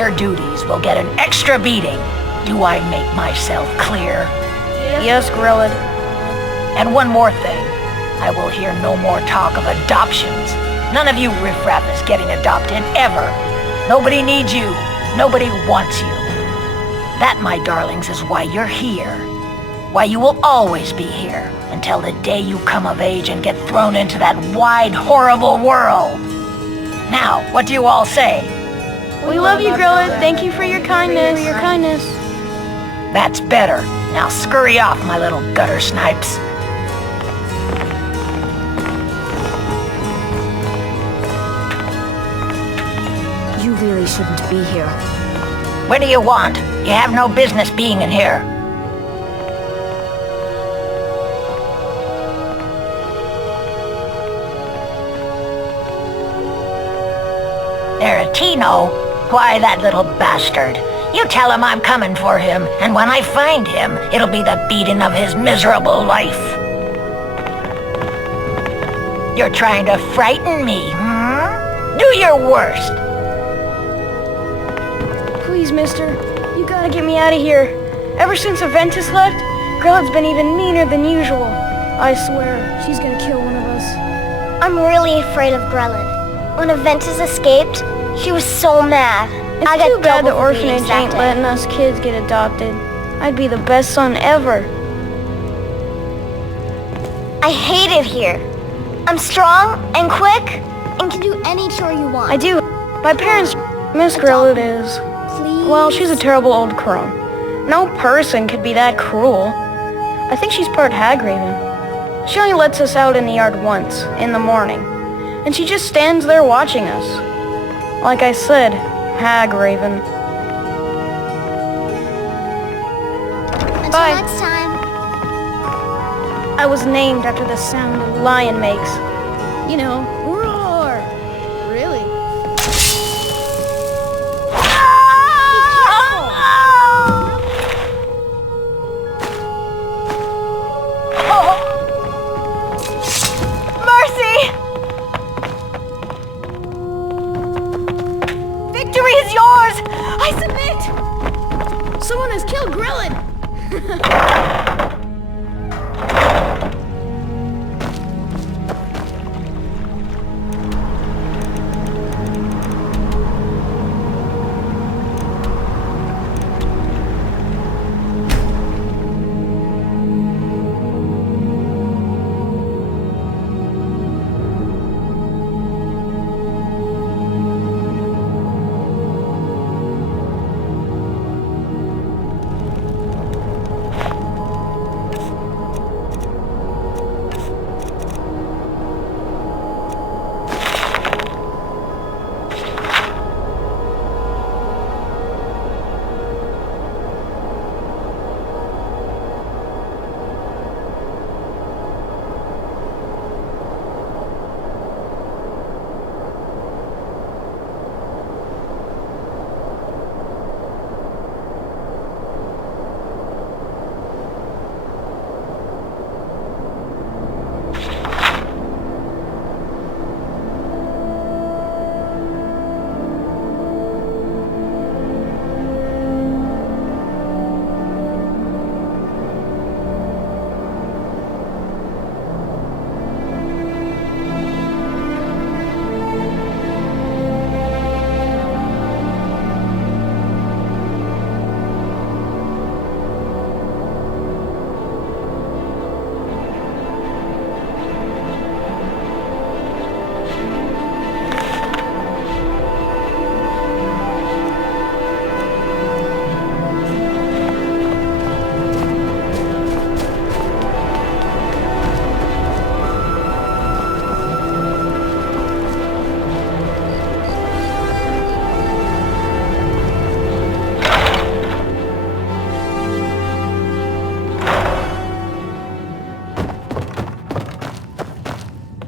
their duties will get an extra beating. Do I make myself clear? Yes, Grillad. And one more thing. I will hear no more talk of adoptions. None of you riffraff is getting adopted, ever. Nobody needs you. Nobody wants you. That, my darlings, is why you're here. Why you will always be here, until the day you come of age and get thrown into that wide, horrible world. Now, what do you all say? We love you, Grillad. Thank you for your kindness. That's better. Now scurry off, my little gutter snipes. You really shouldn't be here. What do you want? You have no business being in here. Tino? Why, that little bastard. You tell him I'm coming for him, and when I find him, it'll be the beating of his miserable life. You're trying to frighten me, hmm? Do your worst. Please, mister. You gotta get me out of here. Ever since Aventus left, Grillad's been even meaner than usual. I swear, she's gonna kill one of us. I'm really afraid of Grillad. When Aventus escaped, she was so mad. It's too bad the orphanage ain't letting us kids get adopted. I'd be the best son ever. I hate it here. I'm strong and quick and can do any chore you want. I do. My parents, Miss Grillad is... Please? Well, she's a terrible old crone. No person could be that cruel. I think she's part Hagraven. She only lets us out in the yard once, in the morning. And she just stands there watching us. Like I said, Hagraven. Until Bye. next time. I was named after the sound a lion makes. You know, roar. Really? Mercy! Victory is yours! I submit! Someone has killed Grillad!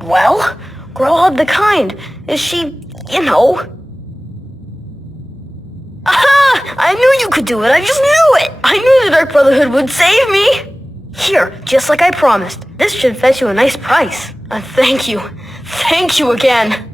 Well? Grillad the Kind. Is she, you know... Aha! I knew you could do it. I just knew it. I knew the Dark Brotherhood would save me. Here, just like I promised. This should fetch you a nice price. Thank you. Thank you again.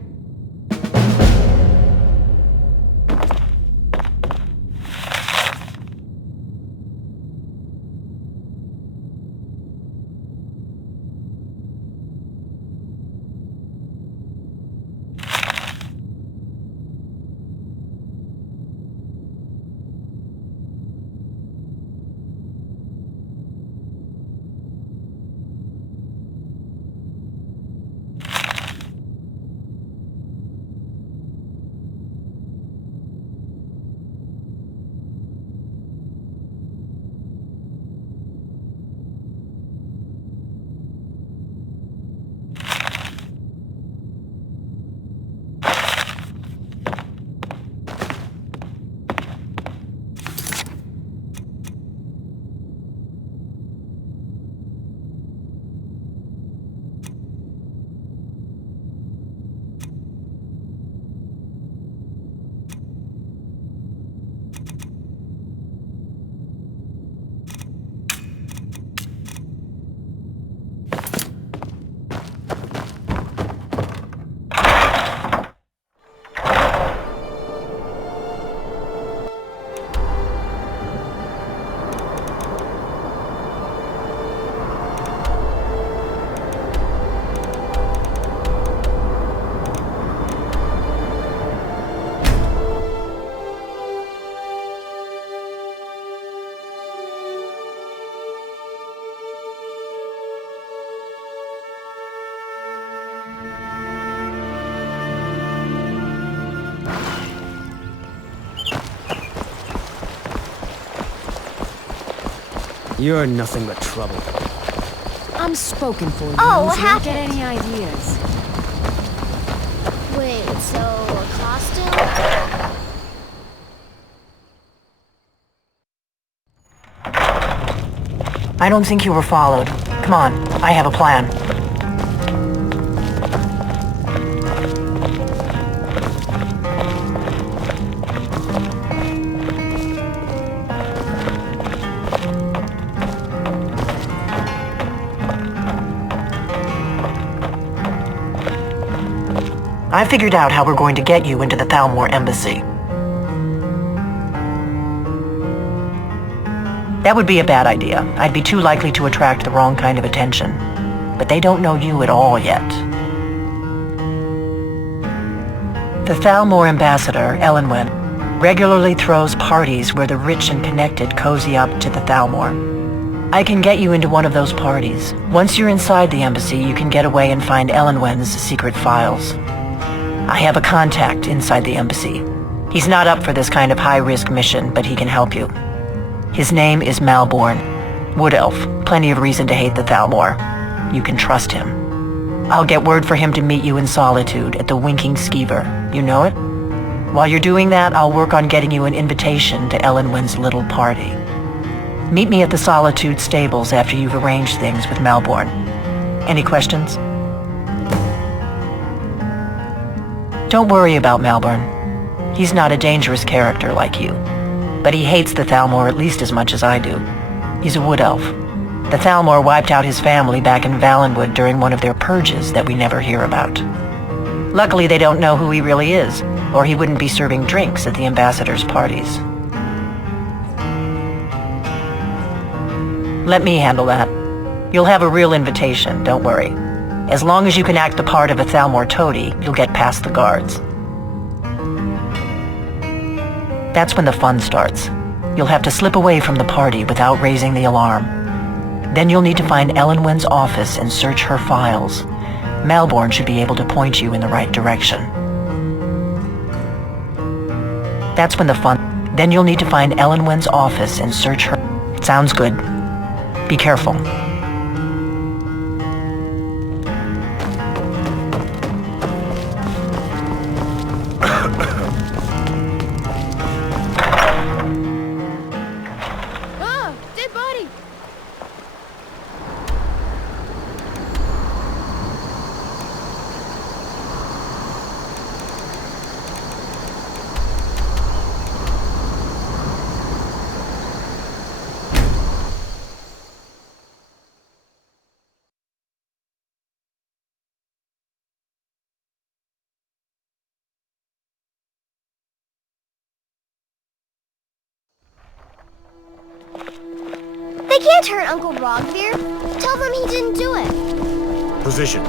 You're nothing but trouble. I'm spoken for, you Oh, know, what so don't get happened? any ideas. Wait, so a costume? I don't think you were followed. Come on, I have a plan. I figured out how we're going to get you into the Thalmor embassy. That would be a bad idea. I'd be too likely to attract the wrong kind of attention. But they don't know you at all yet. The Thalmor ambassador, Elenwen, regularly throws parties where the rich and connected cozy up to the Thalmor. I can get you into one of those parties. Once you're inside the embassy, you can get away and find Elenwen's secret files. I have a contact inside the embassy. He's not up for this kind of high-risk mission, but he can help you. His name is Malborn. Wood Elf. Plenty of reason to hate the Thalmor. You can trust him. I'll get word for him to meet you in Solitude at the Winking Skeever. You know it? While you're doing that, I'll work on getting you an invitation to Elenwen's little party. Meet me at the Solitude stables after you've arranged things with Malborn. Any questions? Don't worry about Malborn. He's not a dangerous character like you. But he hates the Thalmor at least as much as I do. He's a wood elf. The Thalmor wiped out his family back in Valenwood during one of their purges that we never hear about. Luckily, they don't know who he really is, or he wouldn't be serving drinks at the ambassador's parties. Let me handle that. You'll have a real invitation, don't worry. As long as you can act the part of a Thalmor toady, you'll get past the guards. That's when the fun starts. You'll have to slip away from the party without raising the alarm. Then you'll need to find Elenwen's office and search her files. Malborn should be able to point you in the right direction. That's when the fun... Then you'll need to find Elenwen's office and search her... Sounds good. Be careful. Dead body! They can't hurt Uncle Rogvir. Tell them he didn't do it. Positions.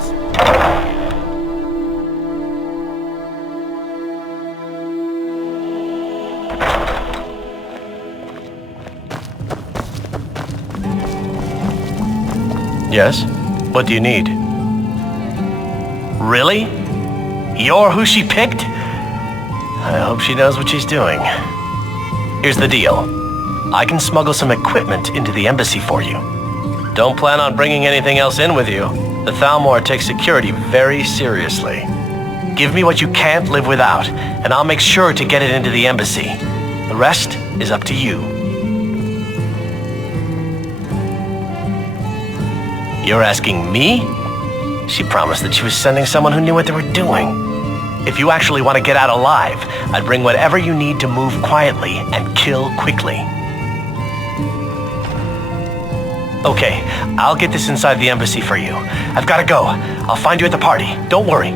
Yes? What do you need? Really? You're who she picked? I hope she knows what she's doing. Here's the deal. I can smuggle some equipment into the embassy for you. Don't plan on bringing anything else in with you. The Thalmor takes security very seriously. Give me what you can't live without, and I'll make sure to get it into the embassy. The rest is up to you. You're asking me? She promised that she was sending someone who knew what they were doing. If you actually want to get out alive, I'd bring whatever you need to move quietly and kill quickly. Okay, I'll get this inside the embassy for you. I've got to go. I'll find you at the party. Don't worry.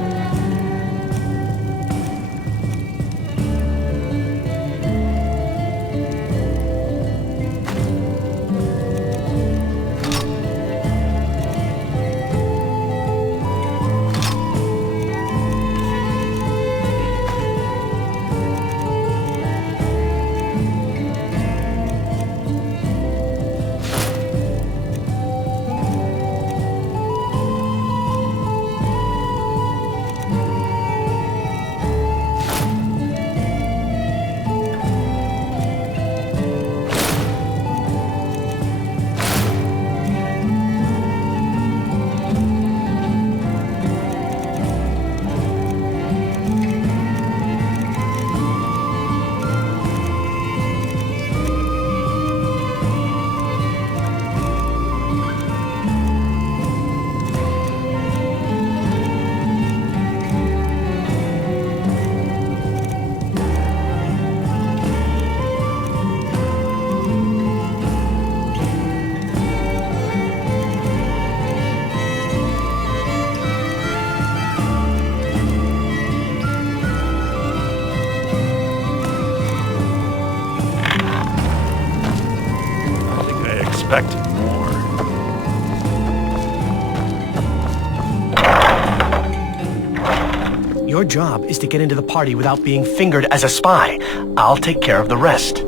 Your job is to get into the party without being fingered as a spy. I'll take care of the rest.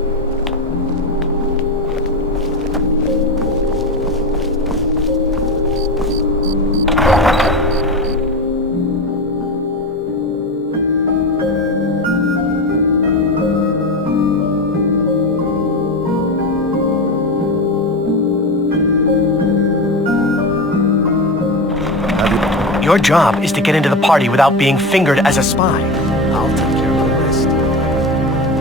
Your job is to get into the party without being fingered as a spy. I'll take care of the rest.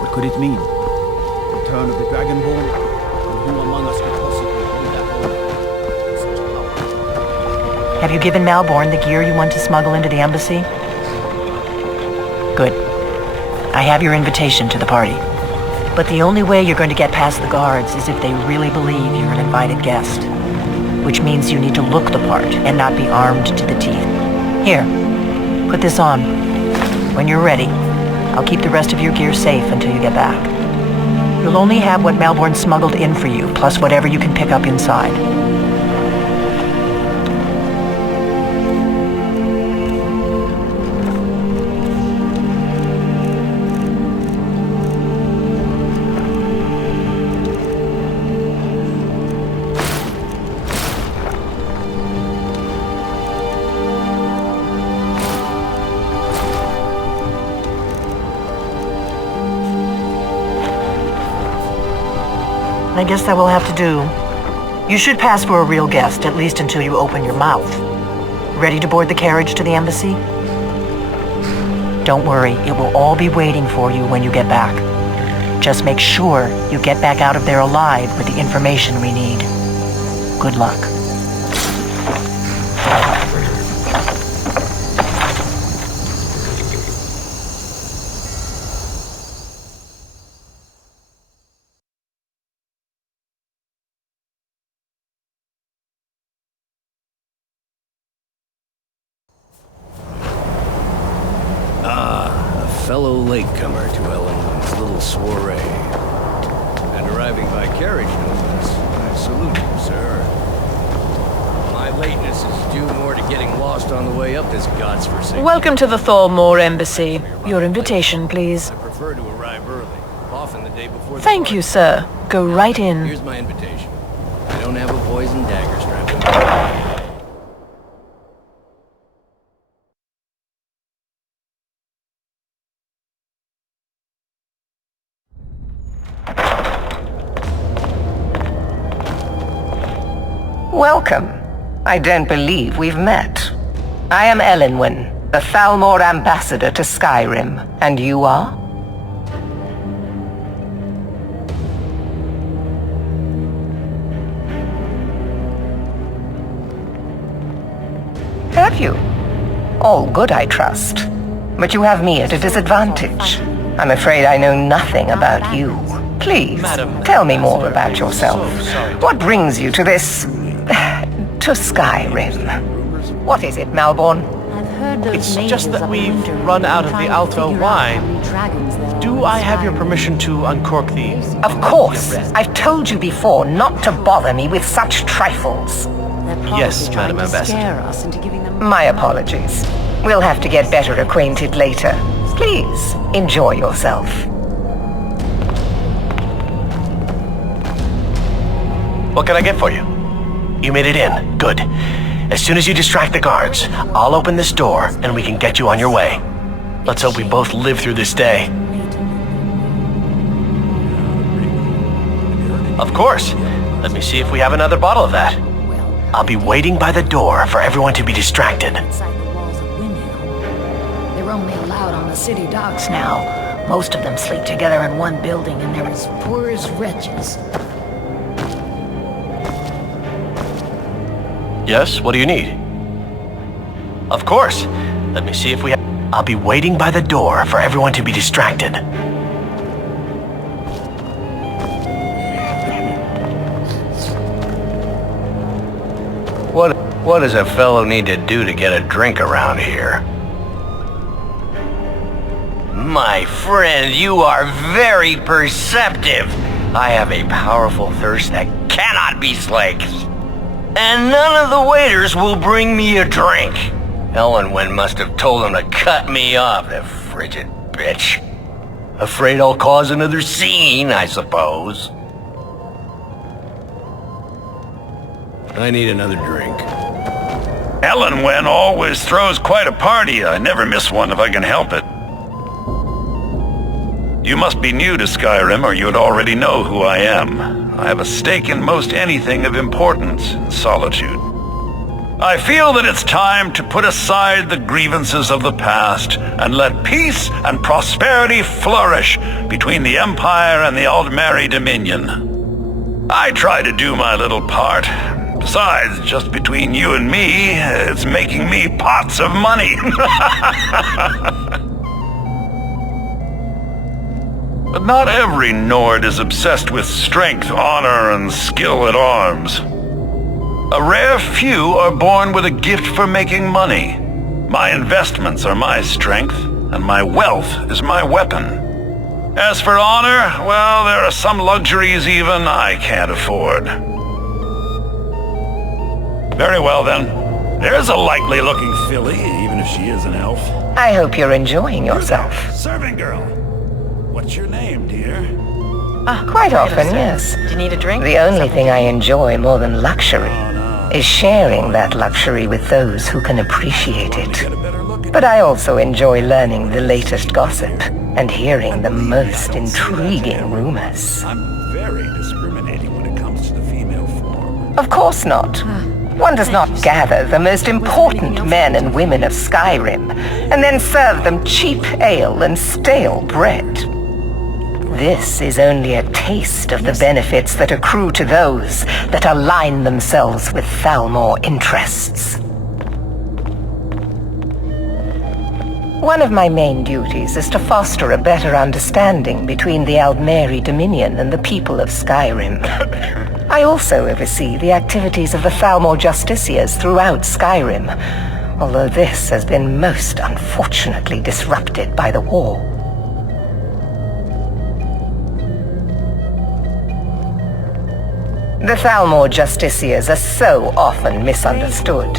What could it mean? Return of the Dragonborn? And who among us could possibly hold that honor? Such power. Have you given Malborn the gear you want to smuggle into the embassy? Good. I have your invitation to the party. But the only way you're going to get past the guards is if they really believe you're an invited guest. Which means you need to look the part and not be armed to the teeth. Here, put this on. When you're ready, I'll keep the rest of your gear safe until you get back. You'll only have what Malborn smuggled in for you, plus whatever you can pick up inside. I guess that will have to do. You should pass for a real guest, at least until you open your mouth. Ready to board the carriage to the embassy? Don't worry, it will all be waiting for you when you get back. Just make sure you get back out of there alive with the information we need. Good luck. Fellow latecomer to Ellen's little soiree. And arriving by carriage, no less. I salute you, sir. My lateness is due more to getting lost on the way up this god's forsaken. Welcome to the Thormore Embassy. Your invitation, please. I prefer to arrive early, often the day before the Thank party. you, sir. Go right in. Here's my invitation. I don't have a poison dagger strapped to me. Welcome. I don't believe we've met. I am Elenwen, the Thalmor ambassador to Skyrim. And you are? Have you? All good, I trust. But you have me at a disadvantage. I'm afraid I know nothing about you. Please, tell me more about yourself. What brings you to this... to Skyrim? What is it, Malborn? I've heard those It's mages just that up we've Winter run out of trying the to Alto figure out how wine. many dragons there are Do in I have your Skyrim. permission to uncork the... Of course. I've told you before not to bother me with such trifles. They're probably Yes, trying Madam to Ambassador. scare us into giving them My apologies. We'll have to get better acquainted later. Please, enjoy yourself. What can I get for you? You made it in. Good. As soon as you distract the guards, I'll open this door and we can get you on your way. Let's hope we both live through this day. Of course. Let me see if we have another bottle of that. I'll be waiting by the door for everyone to be distracted. inside the walls of Windhill. They're only allowed on the city docks now. Most of them sleep together in one building and they're as poor as wretches. Yes, what do you need? Of course. Let me see if we have... I'll be waiting by the door for everyone to be distracted. What does a fellow need to do to get a drink around here? My friend, you are very perceptive. I have a powerful thirst that cannot be slaked. And none of the waiters will bring me a drink. Ellen must have told them to cut me off, the frigid bitch. Afraid I'll cause another scene, I suppose. I need another drink. Ellen always throws quite a party. I never miss one if I can help it. You must be new to Skyrim, or you'd already know who I am. I have a stake in most anything of importance in Solitude. I feel that it's time to put aside the grievances of the past and let peace and prosperity flourish between the Empire and the Aldmeri Dominion. I try to do my little part. Besides, just between you and me, it's making me pots of money. But not every Nord is obsessed with strength, honor, and skill at arms. A rare few are born with a gift for making money. My investments are my strength, and my wealth is my weapon. As for honor, well, there are some luxuries even I can't afford. Very well, then. There's a likely-looking filly, even if she is an elf. I hope you're enjoying yourself. Serving girl. What's your name, dear? Quite often, yes. Do you need a drink? The only thing I enjoy more than luxury is sharing that luxury with those who can appreciate it. But I also enjoy learning the latest gossip and hearing the most intriguing rumors. I'm very discriminating when it comes to the female form. Of course not. One does not gather the most important men and women of Skyrim and then serve them cheap ale and stale bread. This is only a taste of the benefits that accrue to those that align themselves with Thalmor interests. One of my main duties is to foster a better understanding between the Aldmeri Dominion and the people of Skyrim. I also oversee the activities of the Thalmor Justiciars throughout Skyrim, although this has been most unfortunately disrupted by the war. The Thalmor Justiciars are so often misunderstood.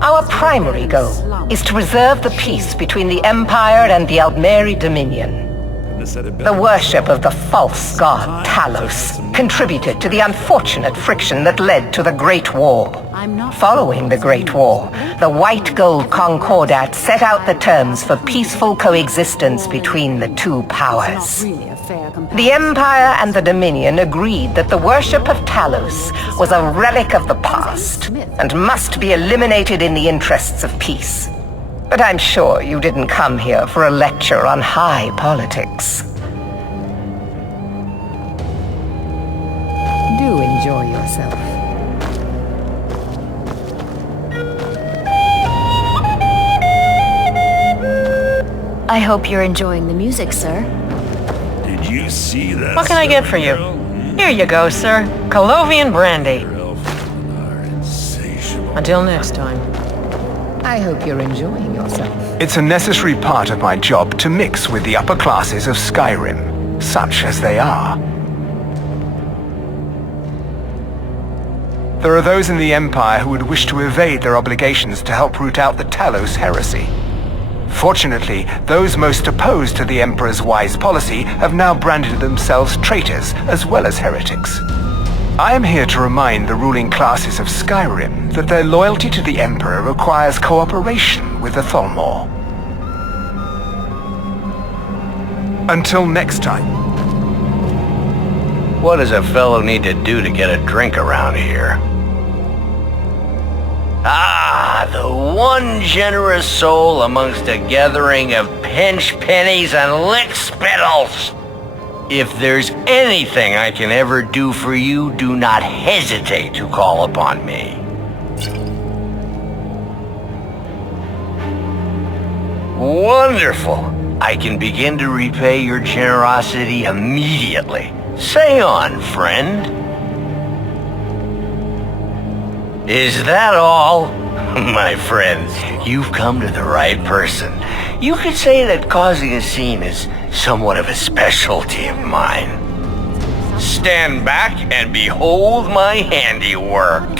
Our primary goal is to preserve the peace between the Empire and the Aldmeri Dominion. The worship of the false god Talos contributed to the unfortunate friction that led to the Great War. Following the Great War, the White Gold Concordat set out the terms for peaceful coexistence between the two powers. The Empire and the Dominion agreed that the worship of Talos was a relic of the past and must be eliminated in the interests of peace. But I'm sure you didn't come here for a lecture on high politics. Do enjoy yourself. I hope you're enjoying the music, sir. Did you see that? What can I get for you? Here you go, sir. Colovian brandy. Until next time. I hope you're enjoying yourself. It's a necessary part of my job to mix with the upper classes of Skyrim, such as they are. There are those in the Empire who would wish to evade their obligations to help root out the Talos heresy. Fortunately, those most opposed to the Emperor's wise policy have now branded themselves traitors as well as heretics. I am here to remind the ruling classes of Skyrim that their loyalty to the Emperor requires cooperation with the Thalmor. Until next time. What does a fellow need to do to get a drink around here? Ah, the one generous soul amongst a gathering of pinch pennies and lick spittles. If there's anything I can ever do for you, do not hesitate to call upon me. Wonderful. I can begin to repay your generosity immediately. Say on, friend. Is that all? My friends, you've come to the right person. You could say that causing a scene is somewhat of a specialty of mine. Stand back and behold my handiwork.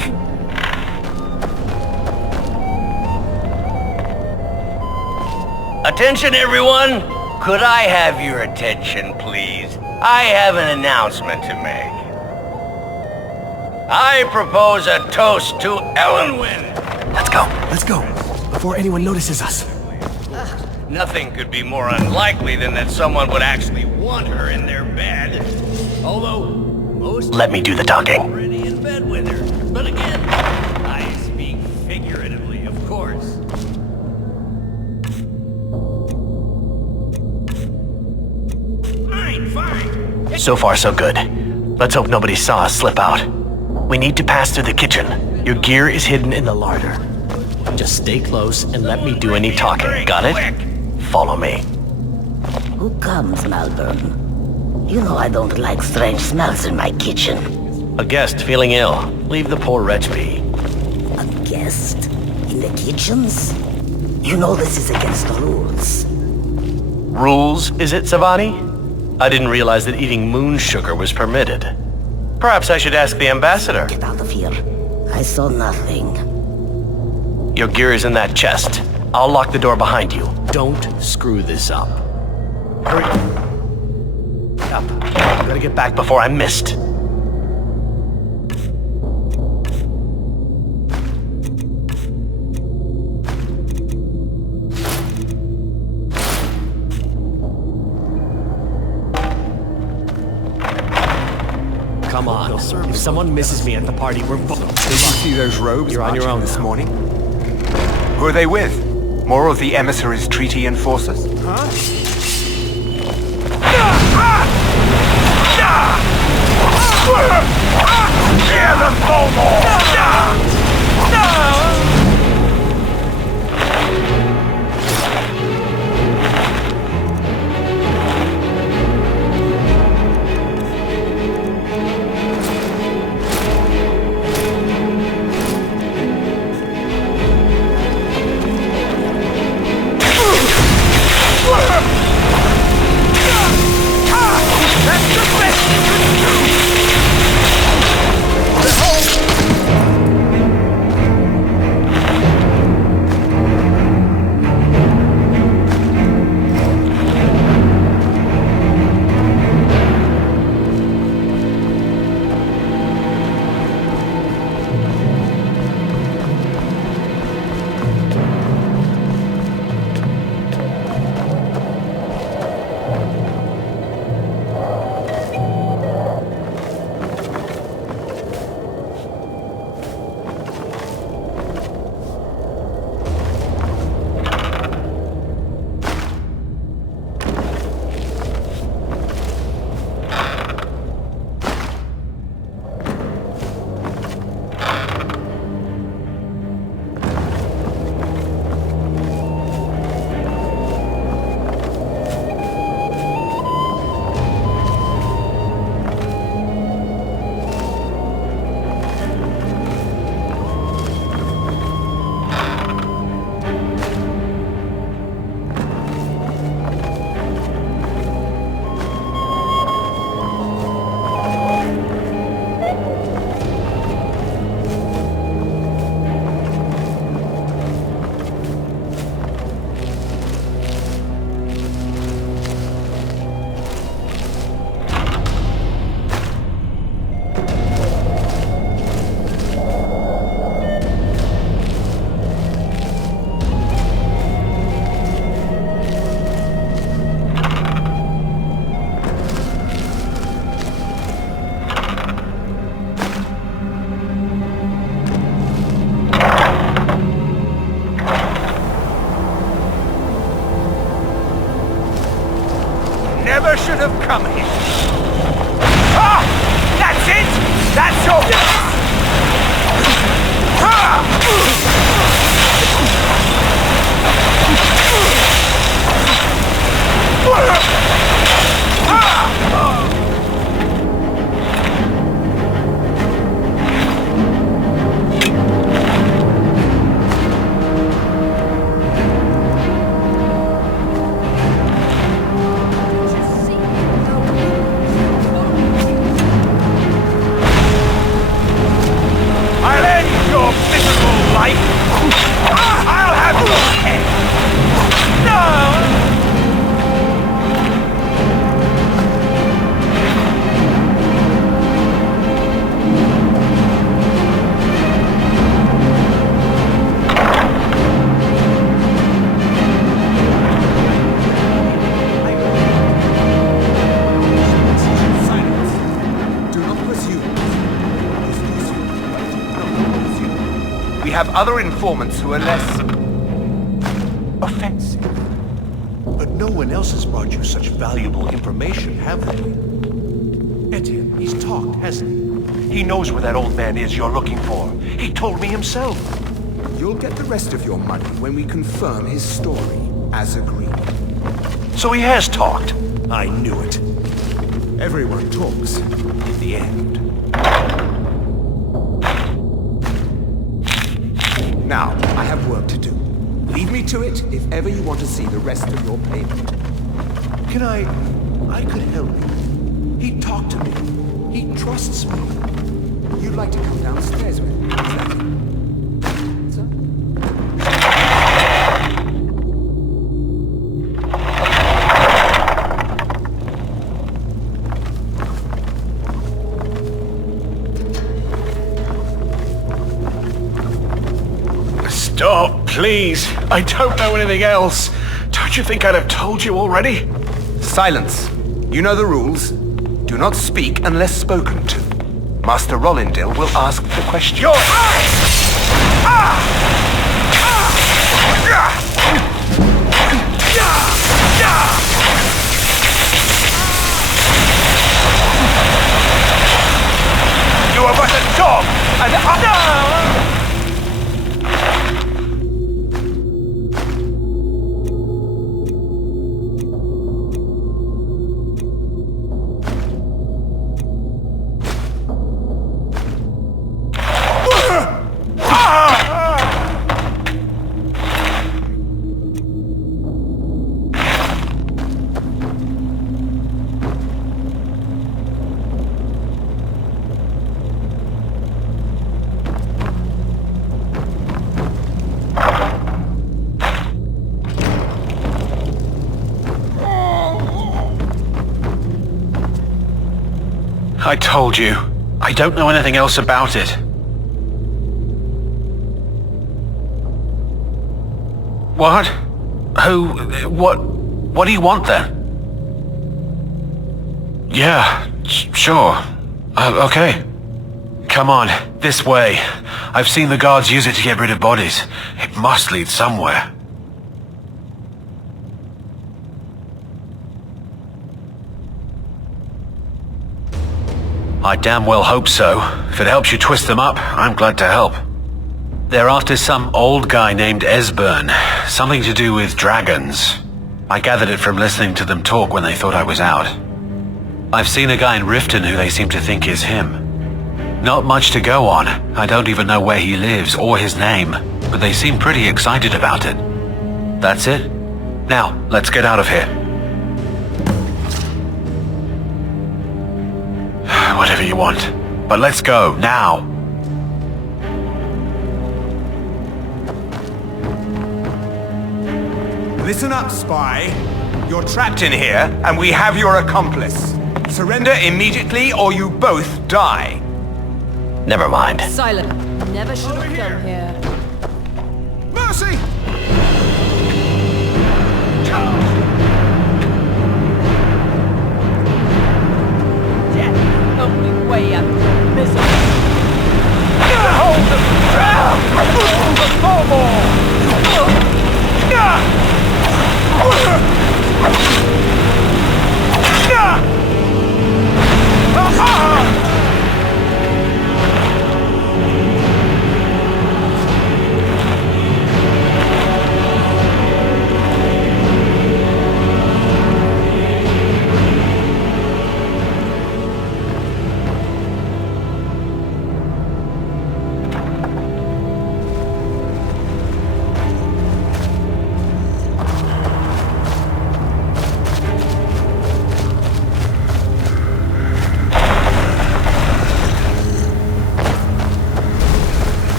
Attention, everyone! Could I have your attention, please? I have an announcement to make. I propose a toast to Ellenwyn. Let's go, before anyone notices us. Nothing could be more unlikely than that someone would actually want her in their bed. Although, most... Let me do the talking. ...already in bed with her. But again, I speak figuratively, of course. Fine. So far, so good. Let's hope nobody saw us slip out. We need to pass through the kitchen. Your gear is hidden in the larder. Just stay close and let me do any talking. Got it? Follow me. Who comes, Malvern? You know I don't like strange smells in my kitchen. A guest feeling ill. Leave the poor wretch be. A guest? In the kitchens? You know this is against the rules. Rules, is it, Savani? I didn't realize that eating moon sugar was permitted. Perhaps I should ask the ambassador. Get out of here. I saw nothing. Your gear is in that chest. I'll lock the door behind you. Don't screw this up. Hurry up. I gotta get back before I'm missed. Come on. If someone misses me at the party, we're both... Did you see those robes You're on your own this now. morning? Who are they with? More of the emissaries' treaty enforcers? We have other informants who are less offensive. But no one else has brought you such valuable information, have they? Etienne, he's talked, hasn't he? He knows where that old man is you're looking for. He told me himself. You'll get the rest of your money when we confirm his story, as agreed. So he has talked. I knew it. Everyone talks in the end. Now, I have work to do. Leave me to it if ever you want to see the rest of your payment. Can I could help you. He talked to me. He trusts me. You'd like to come downstairs with me, is that it? Stop, please. I don't know anything else. Don't you think I'd have told you already? Silence. You know the rules. Do not speak unless spoken to. Master Rollindale will ask the question. You are but a dog, and I told you. I don't know anything else about it. What? Who? What do you want then? Yeah, sure. Okay. Come on, this way. I've seen the guards use it to get rid of bodies. It must lead somewhere. I damn well hope so. If it helps you twist them up, I'm glad to help. They're after some old guy named Esbern. Something to do with dragons. I gathered it from listening to them talk when they thought I was out. I've seen a guy in Riften who they seem to think is him. Not much to go on. I don't even know where he lives or his name, but they seem pretty excited about it. That's it. Now, let's get out of here. Whatever you want. But let's go, now. Listen up, spy. You're trapped in here, and we have your accomplice. Surrender immediately, or you both die. Never mind. Silent. Never should have come here. Mercy! Death is the only way out of your misery. Hold the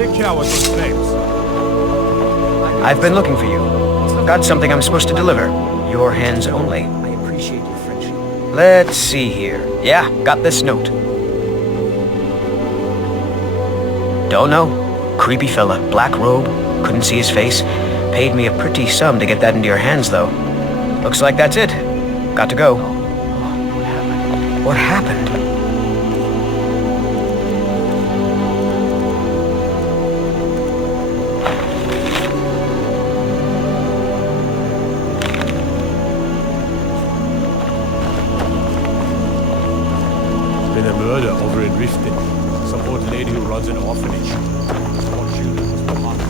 Take care with those flames. I've been looking for you. Got something I'm supposed to deliver. Your hands only. I appreciate your friendship. Let's see here. Yeah, got this note. Don't know. Creepy fella, black robe, couldn't see his face. Paid me a pretty sum to get that into your hands, though. Looks like that's it. Got to go. What happened? Been a murder over in Riften. Some old lady who runs an orphanage. Someone shooting was the mother.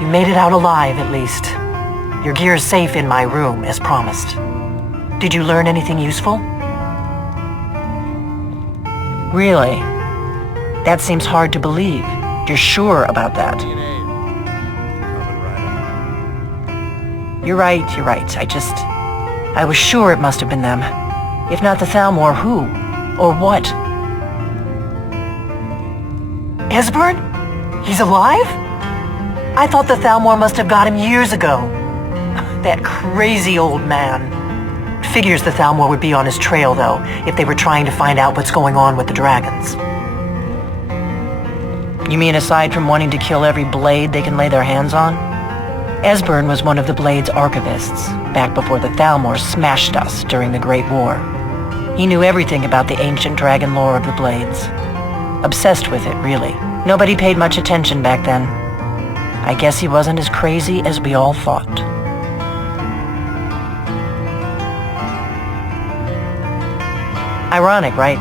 You made it out alive, at least. Your gear's safe in my room, as promised. Did you learn anything useful? Really? That seems hard to believe. You're sure about that? You're right. I was sure it must have been them. If not the Thalmor, who? Or what? Esbern? He's alive? I thought the Thalmor must have got him years ago. That crazy old man. Figures the Thalmor would be on his trail, though, if they were trying to find out what's going on with the dragons. You mean aside from wanting to kill every blade they can lay their hands on? Esbern was one of the Blade's archivists, back before the Thalmor smashed us during the Great War. He knew everything about the ancient dragon lore of the Blades. Obsessed with it, really. Nobody paid much attention back then. I guess he wasn't as crazy as we all thought. Ironic, right?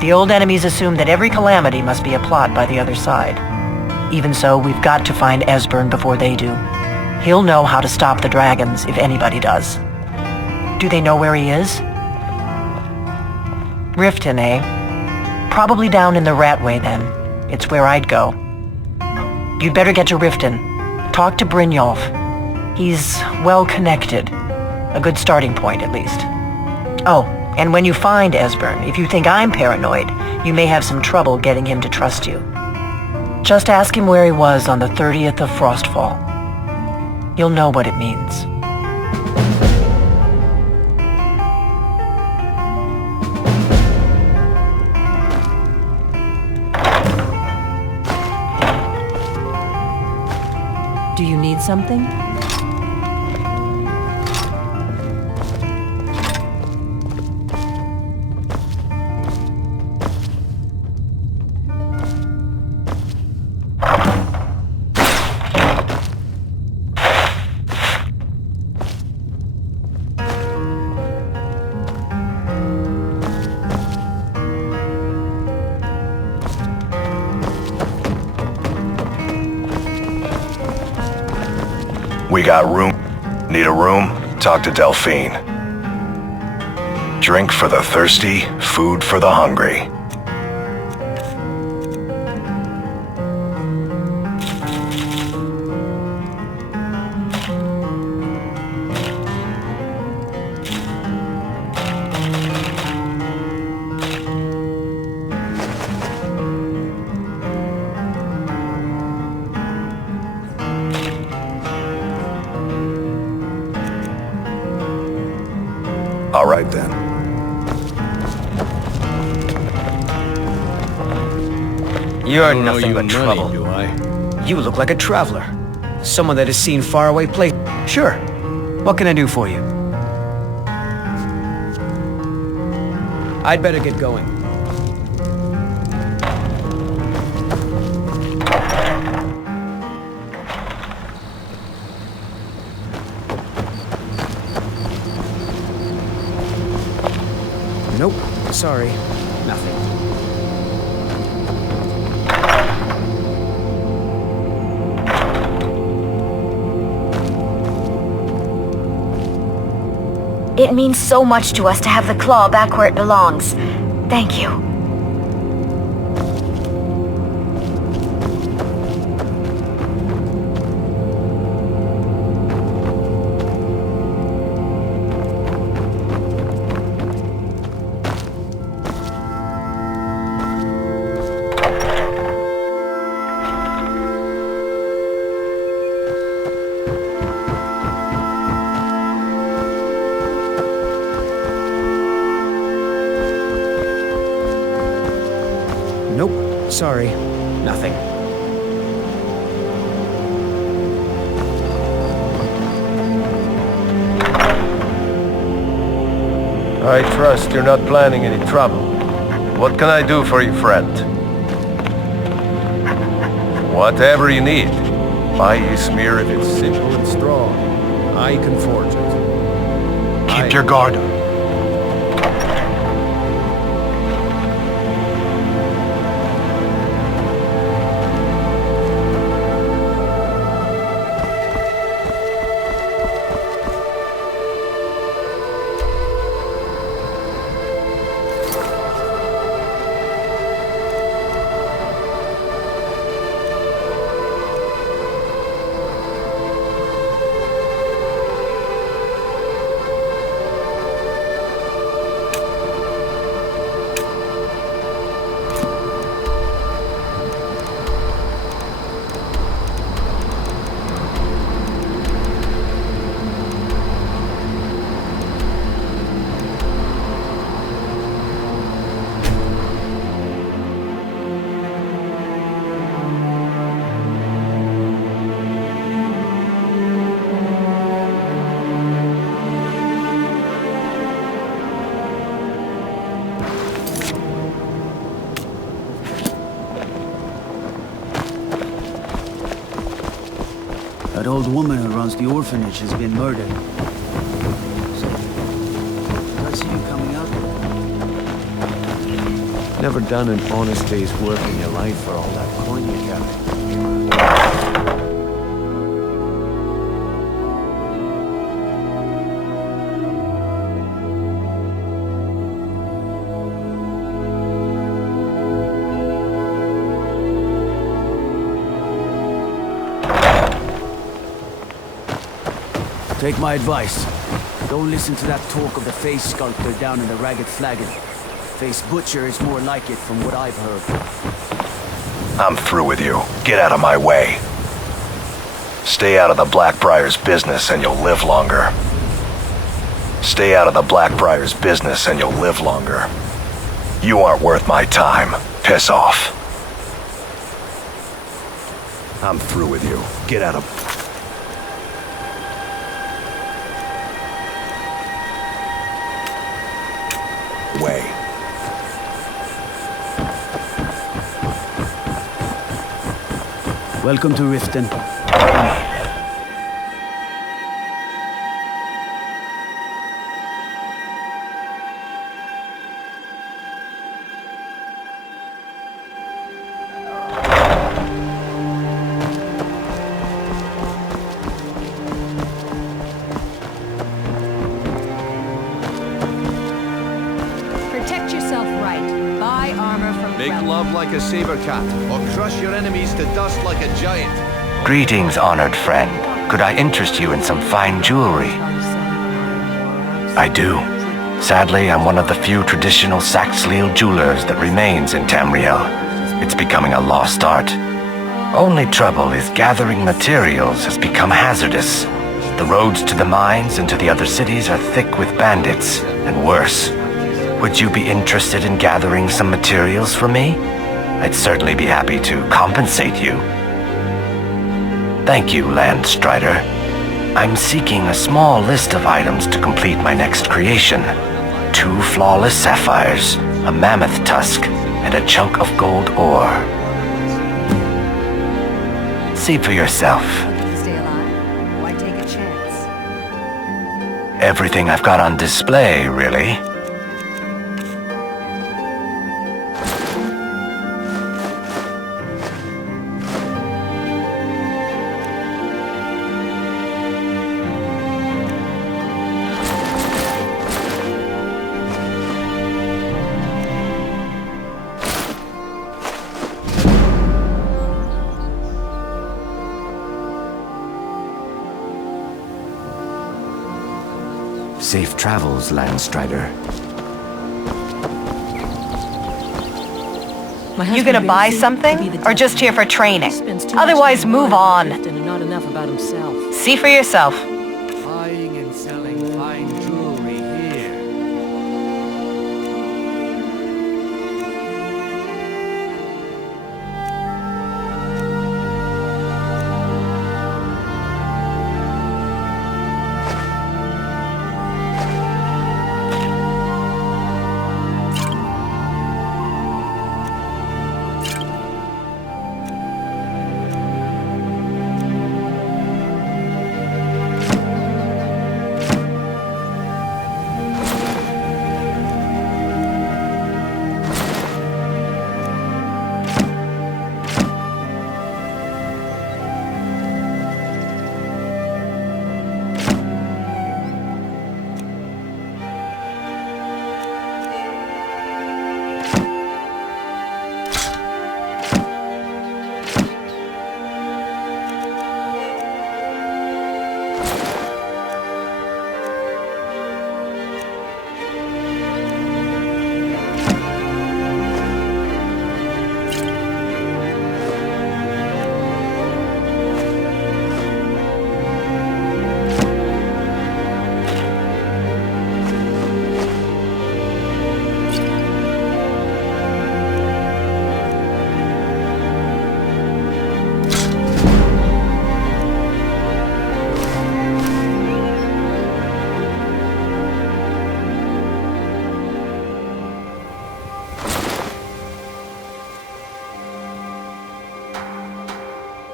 The old enemies assumed that every calamity must be a plot by the other side. Even so, we've got to find Esbern before they do. He'll know how to stop the dragons, if anybody does. Do they know where he is? Riften, eh? Probably down in the Ratway, then. It's where I'd go. You'd better get to Riften. Talk to Brynjolf. He's well-connected. A good starting point, at least. Oh, and when you find Esbern, if you think I'm paranoid, you may have some trouble getting him to trust you. Just ask him where he was on the 30th of Frostfall. You'll know what it means. Do you need something? We got room. Need a room? Talk to Delphine. Drink for the thirsty, food for the hungry. All right, then. You're nothing but trouble. Do I? You look like a traveler. Someone that has seen faraway places. Sure. What can I do for you? I'd better get going. Nope. Sorry. Nothing. It means so much to us to have the claw back where it belongs. Thank you. Nope, sorry. Nothing. I trust you're not planning any trouble. What can I do for you, friend? Whatever you need. Buy you smear if it's simple and strong. I can forge it. Keep your guard up. That old woman who runs the orphanage has been murdered. So, did I see you coming out? Never done an honest day's work in your life for all that coin you carry. Take my advice. Don't listen to that talk of the face sculptor down in the Ragged Flagon. Face Butcher is more like it from what I've heard. I'm through with you. Get out of my way. Stay out of the Blackbriar's business and you'll live longer. Stay out of the Blackbriar's business and you'll live longer. You aren't worth my time. Piss off. I'm through with you. Get out of... way. Welcome to Riften. Protect yourself right. Buy armor from Make love like a saber cat, or crush your enemies to dust like a giant. Greetings, honored friend. Could I interest you in some fine jewelry? I do. Sadly, I'm one of the few traditional Saxhleel jewelers that remains in Tamriel. It's becoming a lost art. Only trouble is gathering materials has become hazardous. The roads to the mines and to the other cities are thick with bandits, and worse. Would you be interested in gathering some materials for me? I'd certainly be happy to compensate you. Thank you, Landstrider. I'm seeking a small list of items to complete my next creation. 2 flawless sapphires, a mammoth tusk, and a chunk of gold ore. See for yourself. Stay alive. Why take a chance? Everything I've got on display, really. Safe travels, Landstrider. You gonna buy something, or just here for training? Otherwise, move on. Not enough about himself. See for yourself. Buying and selling fine jewelry here.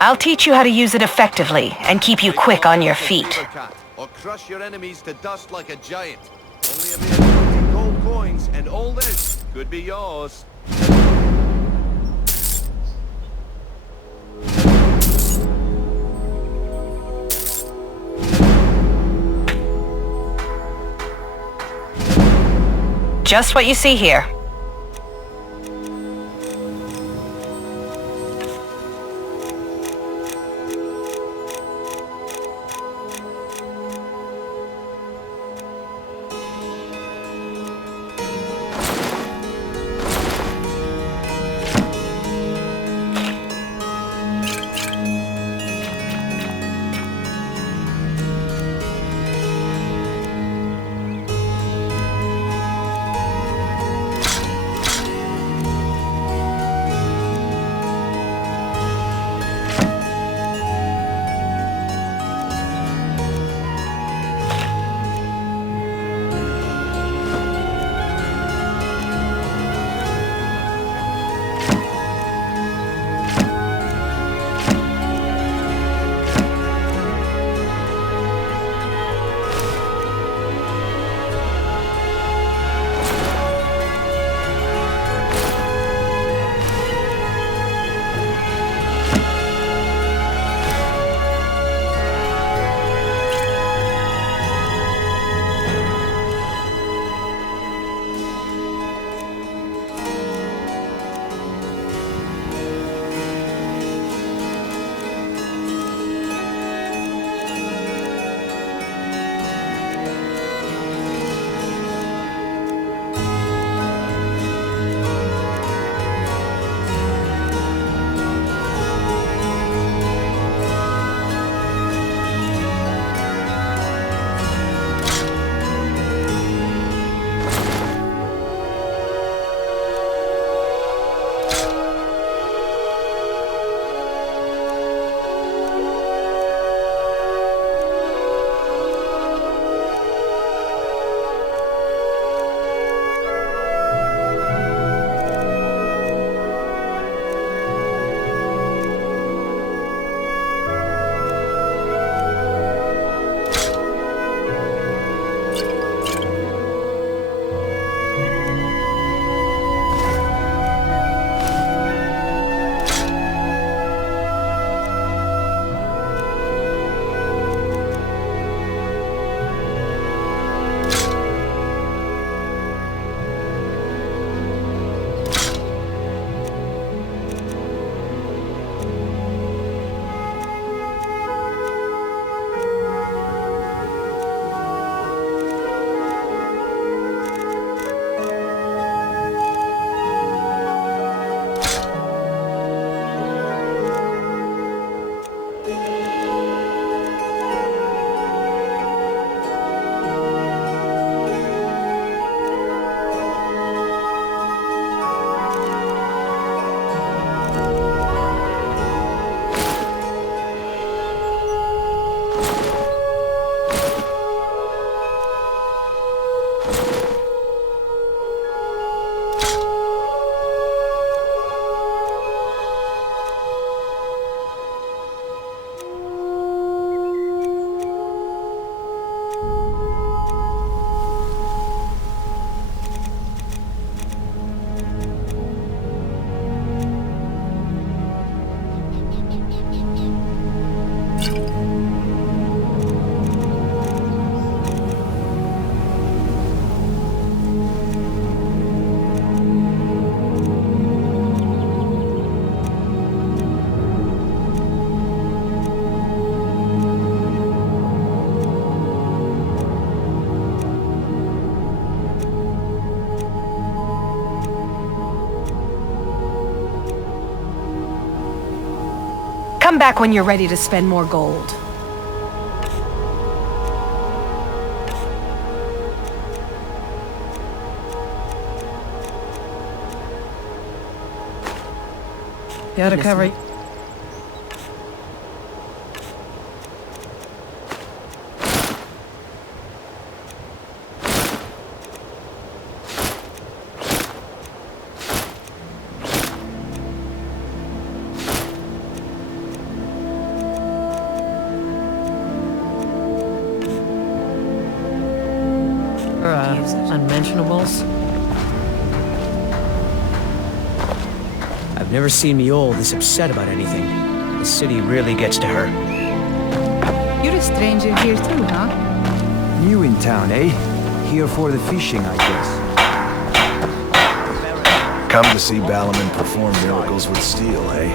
I'll teach you how to use it effectively and keep you quick on your feet. Or crush your enemies to dust like a giant. Only a mere 20 gold coins, and all this could be yours. Just what you see here. Come back when you're ready to spend more gold. Gotta cover. Unmentionables. I've never seen Miol this upset about anything. The city really gets to her. You're a stranger here too, huh? New in town, eh? Here for the fishing, I guess. Come to see Balaman perform miracles with steel, eh?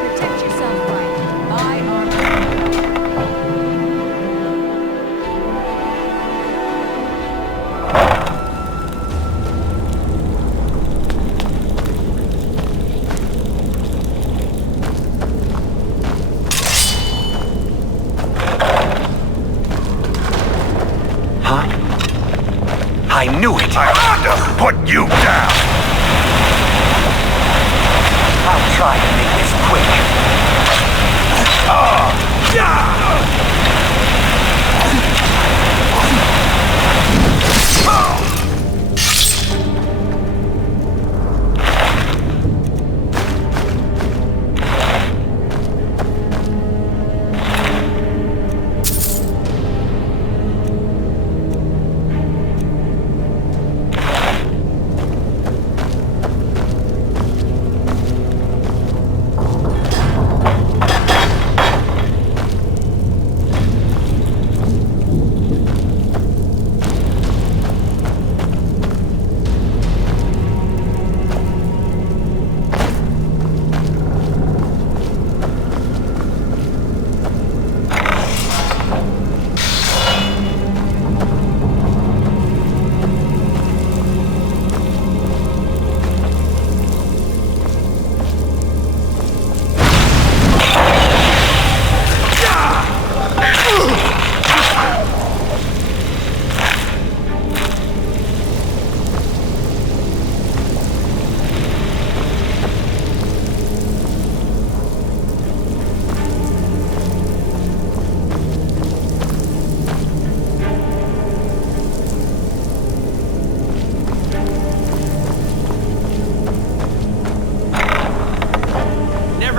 Protect yourself right. Buy armor. I knew it! I had to put you down! I'll try to make this quick.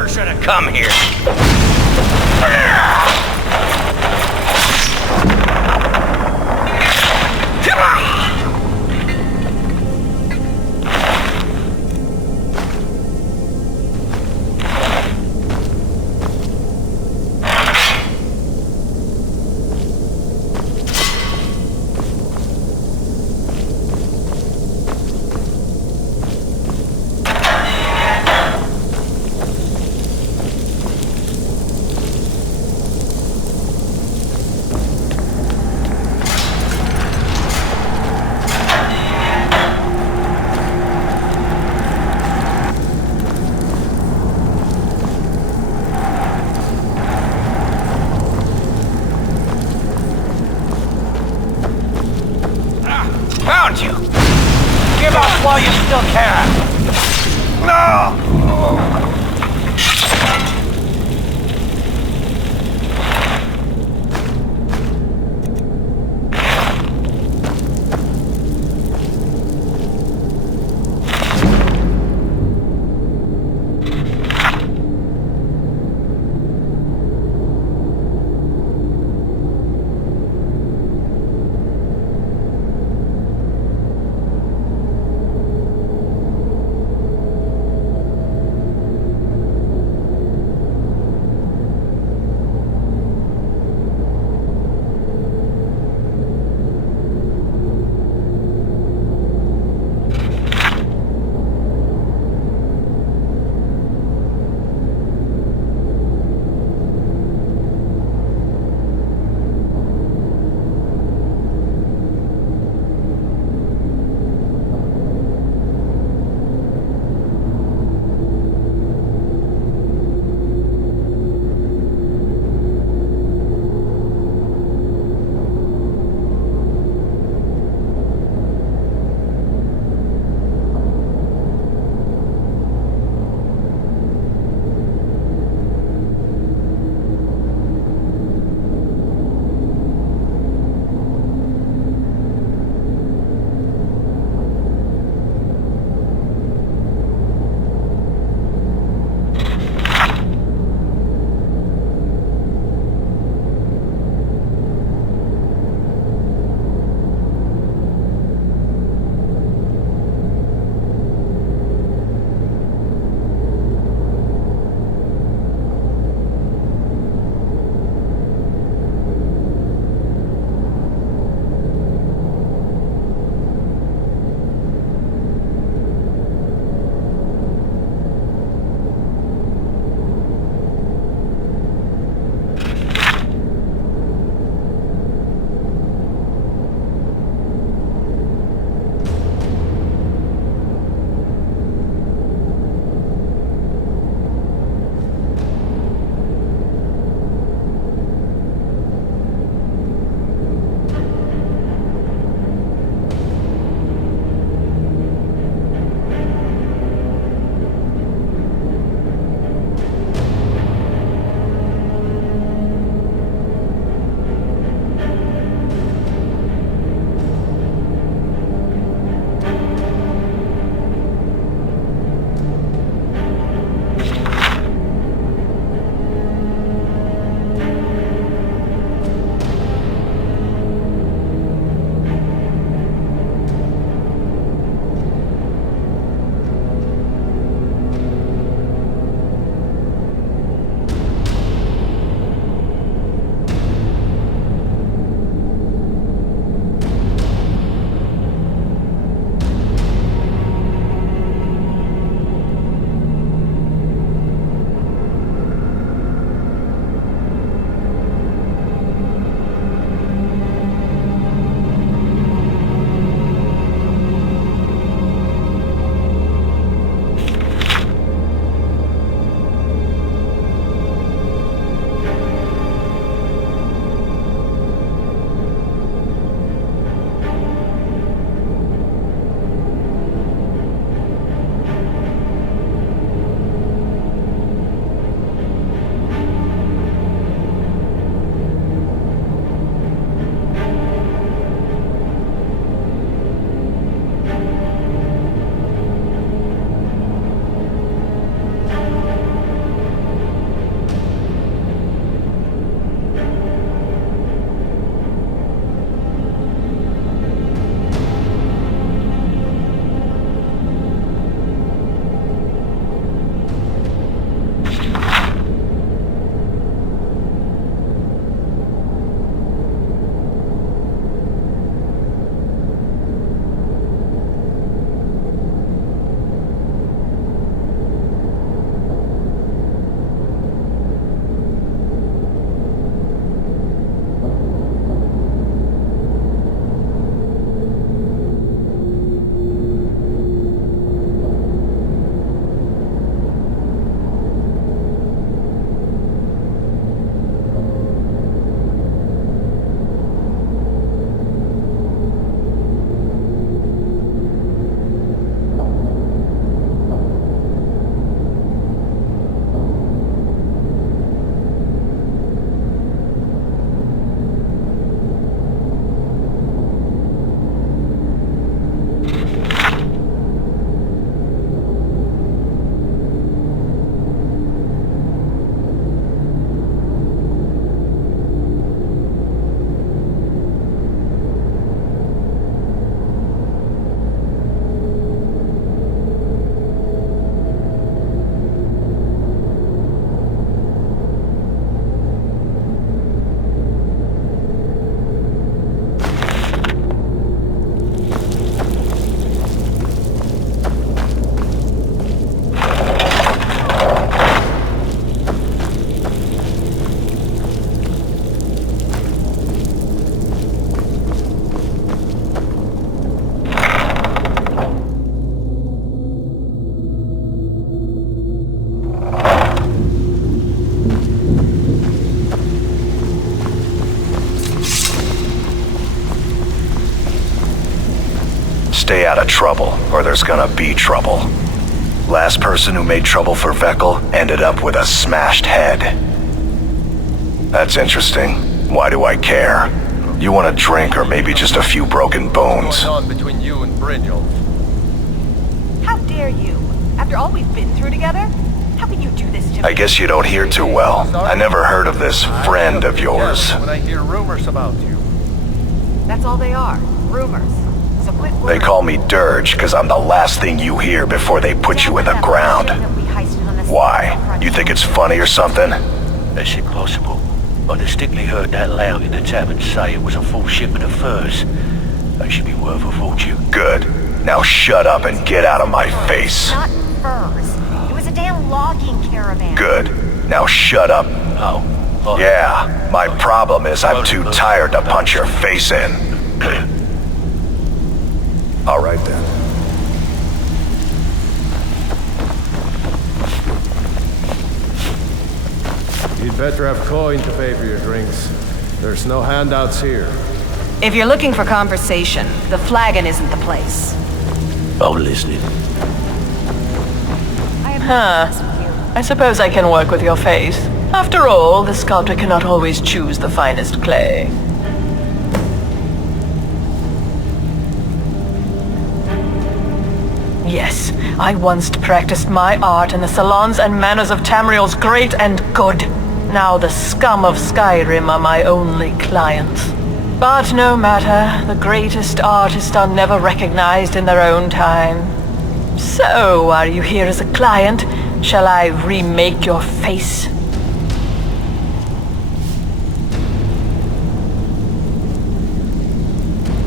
Should have come here. Found you! Give up while you still can! No! Stay out of trouble, or there's gonna be trouble. Last person who made trouble for Veckel ended up with a smashed head. That's interesting. Why do I care? You want a drink or maybe just a few broken bones? What's going on between you and Brynjolf? How dare you? After all we've been through together? How can you do this to me? I guess you don't hear too well. I never heard of this friend of yours. When I hear rumors about you. That's all they are. Rumors. So quit They worrying. call me Dirge because I'm the last thing you hear before they put you in the ground. Why? You think it's funny or something? That's impossible. I distinctly heard that loud in the tavern say it was a full shipment of furs. They should be worth a fortune. Good. Now shut up and get out of my face. Not furs. It was a damn logging caravan. Good. Now shut up. Oh. Yeah, my problem is I'm too tired to punch your face in. All right then. You'd better have coin to pay for your drinks. There's no handouts here. If you're looking for conversation, the flagon isn't the place. Oh, listening. Huh. I suppose I can work with your face. After all, the sculptor cannot always choose the finest clay. Yes, I once practiced my art in the salons and manners of Tamriel's great and good. Now the scum of Skyrim are my only clients. But no matter, the greatest artists are never recognized in their own time. So, are you here as a client? Shall I remake your face?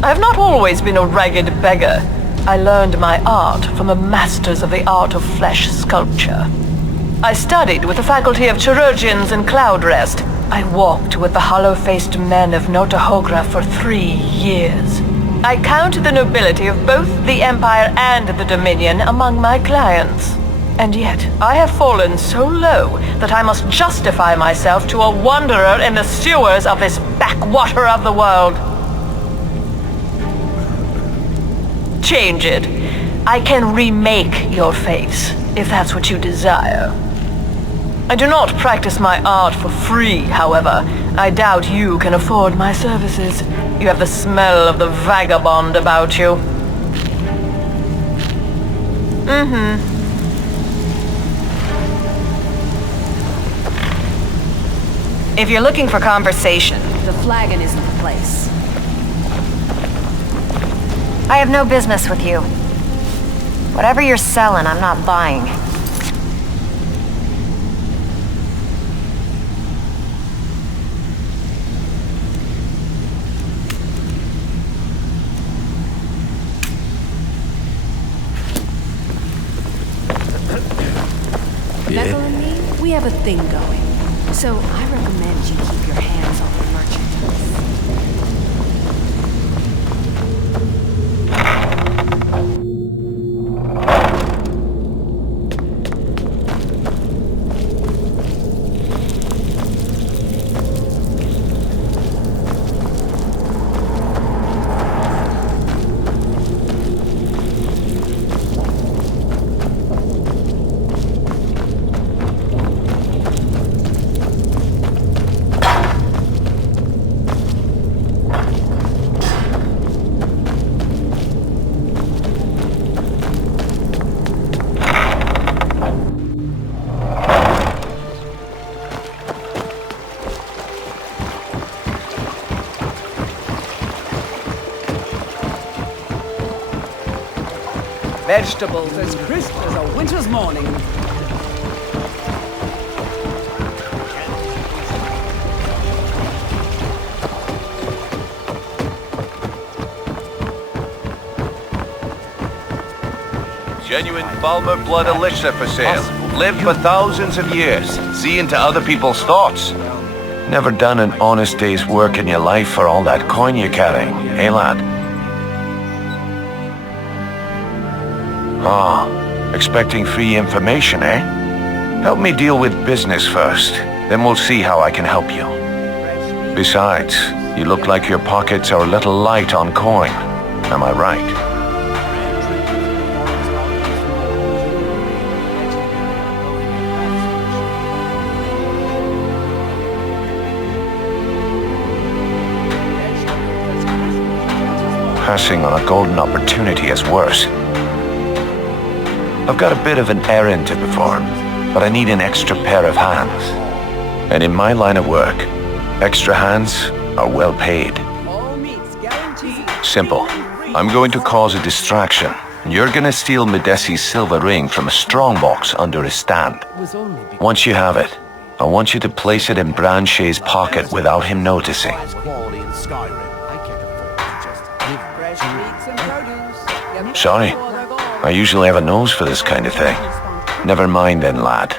I have not always been a ragged beggar. I learned my art from the masters of the art of flesh sculpture. I studied with the faculty of chirurgeons in Cloudrest. I walked with the hollow-faced men of Notahogra for 3 years. I counted the nobility of both the Empire and the Dominion among my clients. And yet, I have fallen so low that I must justify myself to a wanderer in the sewers of this backwater of the world. Change it. I can remake your face, if that's what you desire. I do not practice my art for free, however. I doubt you can afford my services. You have the smell of the vagabond about you. If you're looking for conversation, the flagon isn't the place. I have no business with you. Whatever you're selling, I'm not buying. Veckel and me, we have a thing going. So I recommend you keep your hands off the merchandise. Vegetables as crisp as a winter's morning. Genuine Balmer blood elixir for sale. Live for thousands of years. See into other people's thoughts. Never done an honest day's work in your life for all that coin you're carrying, eh, lad? Ah, expecting free information, eh? Help me deal with business first, then we'll see how I can help you. Besides, you look like your pockets are a little light on coin. Am I right? passing on a golden opportunity is worse. I've got a bit of an errand to perform, but I need an extra pair of hands. And in my line of work, extra hands are well paid. Simple. I'm going to cause a distraction. You're gonna steal Medesi's silver ring from a strongbox under his stand. Once you have it, I want you to place it in Branchet's pocket without him noticing. Sorry, I usually have a nose for this kind of thing. Never mind then, lad.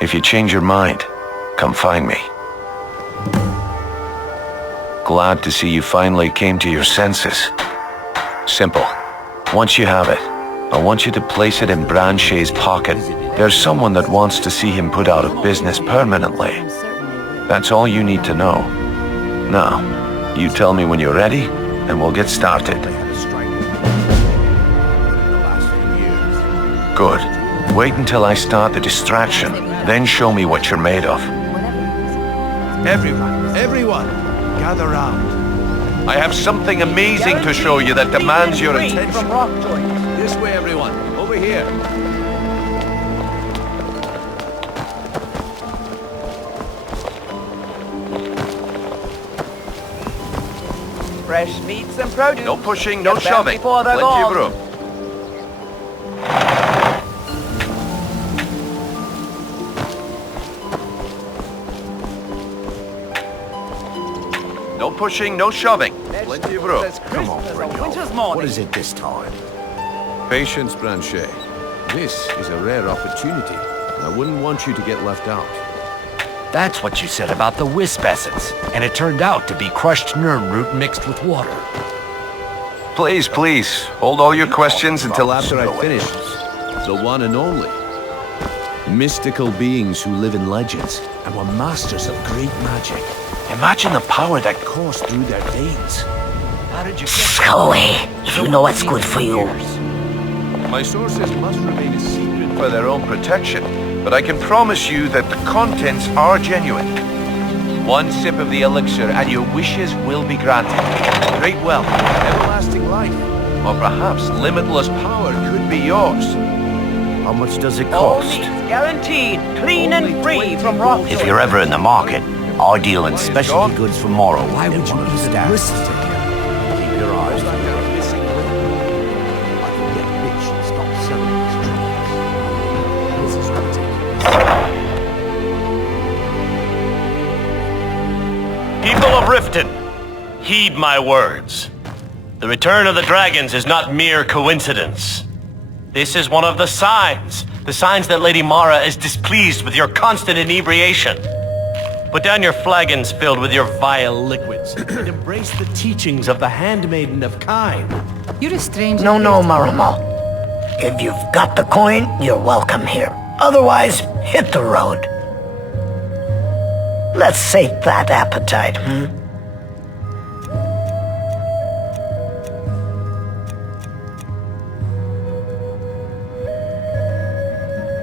If you change your mind, come find me. Glad to see you finally came to your senses. Simple. Once you have it, I want you to place it in Branchet's pocket. There's someone that wants to see him put out of business permanently. That's all you need to know. Now, you tell me when you're ready, and we'll get started. Good. Wait until I start the distraction, then show me what you're made of. Everyone, gather round. I have something amazing to show you that demands your attention. This way, everyone. Over here. Fresh meats and produce. No pushing, no Get back shoving. before they're Plenty of gone. room. No pushing, no shoving. Plenty of room. Come on, Brignon. What is it this time? Patience, Branchet. This is a rare opportunity, and I wouldn't want you to get left out. That's what you said about the wisp essence, and it turned out to be crushed nirnroot mixed with water. Please, please, hold all your questions until After I finish, the one and only. Mystical beings who live in legends and were masters of great magic. Imagine the power that coursed through their veins. How did you get Go away, if you know what's good for you. My sources must remain a secret for their own protection, but I can promise you that the contents are genuine. One sip of the elixir and your wishes will be granted. Great wealth, everlasting life, or perhaps limitless power could be yours. How much does it All cost? meats guaranteed, clean and free from rock. If you're ever in the market, I deal in specialty goods for Morrow. Why would you even listen to him? Keep your eyes on him. I can get rich and stop selling these trees. This is ridiculous. People of Riften, heed my words. The return of the dragons is not mere coincidence. This is one of the signs that Lady Mara is displeased with your constant inebriation. Put down your flagons filled with your vile liquids and embrace the teachings of the handmaiden of Kine. You're a stranger. No, Maramo. If you've got the coin, you're welcome here. Otherwise, hit the road. Let's sate that appetite,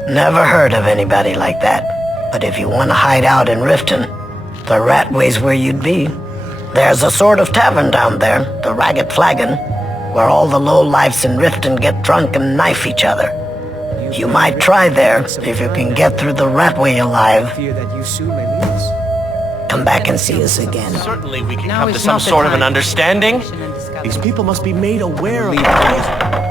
Never heard of anybody like that. But if you want to hide out in Riften, the Ratway's where you'd be. There's a sort of tavern down there, the Ragged Flagon, where all the lowlifes in Riften get drunk and knife each other. You might try there if you can get through the Ratway alive. Come back and see us again. Certainly we can come to some sort of an understanding. These people must be made aware of it.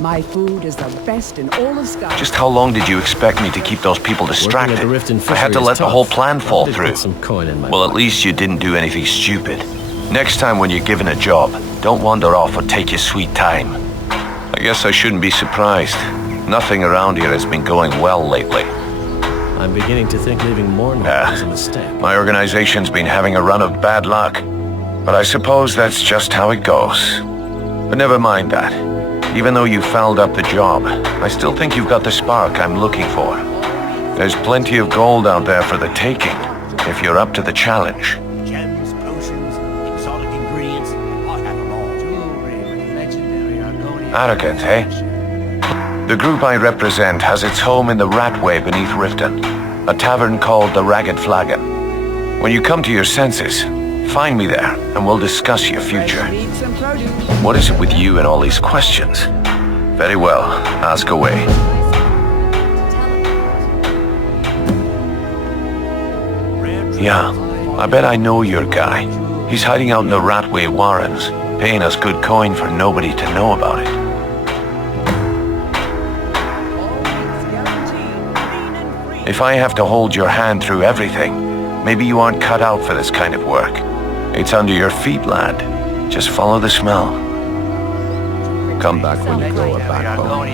My food is the best in all of Skyrim. Just how long did you expect me to keep those people distracted? I had to let the whole plan fall through. Well, at least you didn't do anything stupid. Next time when you're given a job, don't wander off or take your sweet time. I guess I shouldn't be surprised. Nothing around here has been going well lately. I'm beginning to think leaving Mornwell was a mistake. My organization's been having a run of bad luck. But I suppose that's just how it goes. But never mind that. Even though you fouled up the job, I still think you've got the spark I'm looking for. There's plenty of gold out there for the taking, if you're up to the challenge. Gems, potions, exotic ingredients. I have them all. Jewelry, legendary Argonian. Arrogant, eh? The group I represent has its home in the Ratway beneath Riften, a tavern called the Ragged Flagon. When you come to your senses, find me there, and we'll discuss your future. What is it with you and all these questions? Very well, ask away. Yeah, I bet I know your guy. He's hiding out in the Ratway Warrens, paying us good coin for nobody to know about it. If I have to hold your hand through everything, maybe you aren't cut out for this kind of work. It's under your feet, lad. Just follow the smell. Come back when you grow a backbone.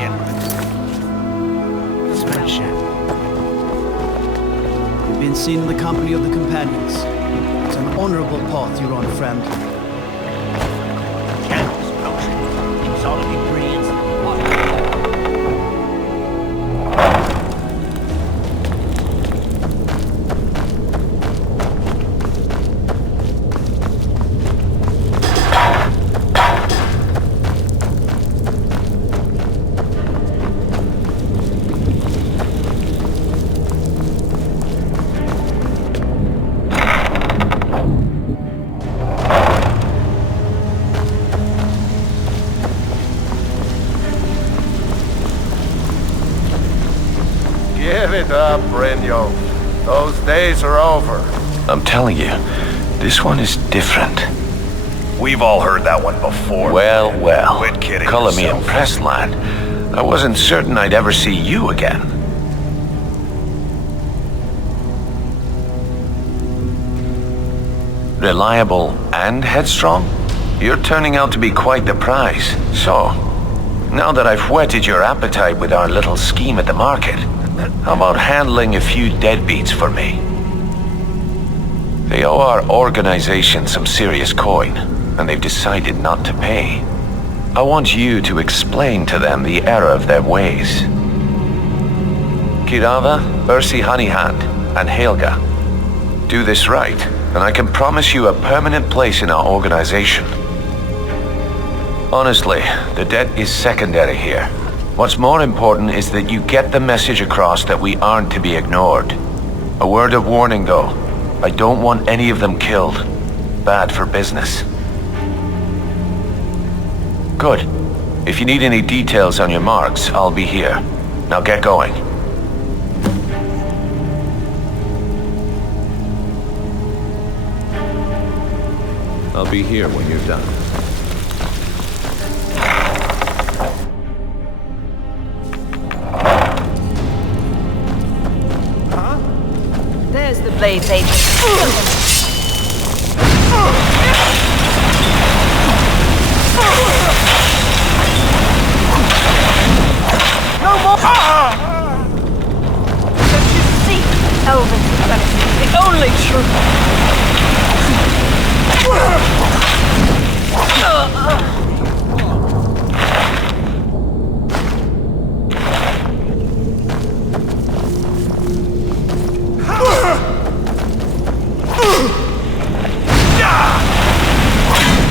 You've been seen in the company of the companions. It's an honorable path you're on, friend. Give it up, Brynjo. Those days are over. I'm telling you, this one is different. We've all heard that one before. Well, well. Quit kidding Color me yourself. impressed, lad. I wasn't certain I'd ever see you again. Reliable and headstrong? You're turning out to be quite the prize. So, now that I've whetted your appetite with our little scheme at the market, how about handling a few deadbeats for me? They owe our organization some serious coin, and they've decided not to pay. I want you to explain to them the error of their ways. Kirava, Ursi Honeyhand, and Helga. Do this right, and I can promise you a permanent place in our organization. Honestly, the debt is secondary here. What's more important is that you get the message across that we aren't to be ignored. A word of warning, though. I don't want any of them killed. Bad for business. Good. If you need any details on your marks, I'll be here. Now get going. I'll be here when you're done. There's the blades agent. No more! Don't you see? Elven supremacy is the only truth.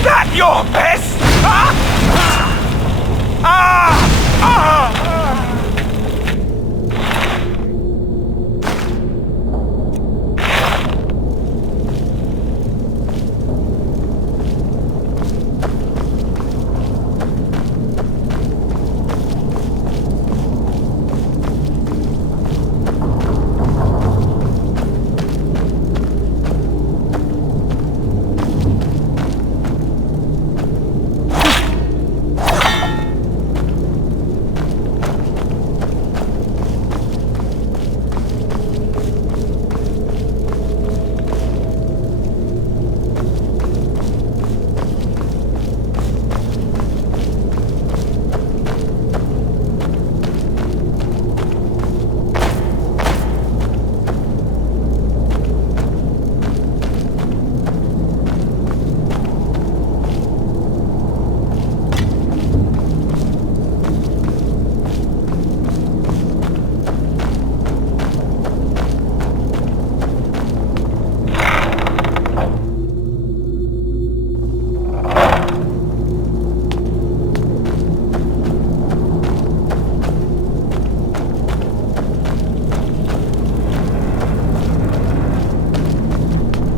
That your best?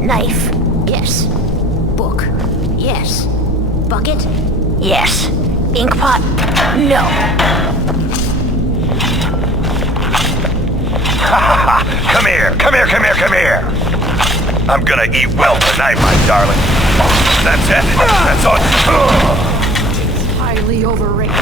Knife? Yes. Book? Yes. Bucket? Yes. Ink pot? No. Come here, come here, come here, come here! I'm gonna eat well tonight, my darling. That's it. That's all. Highly overrated.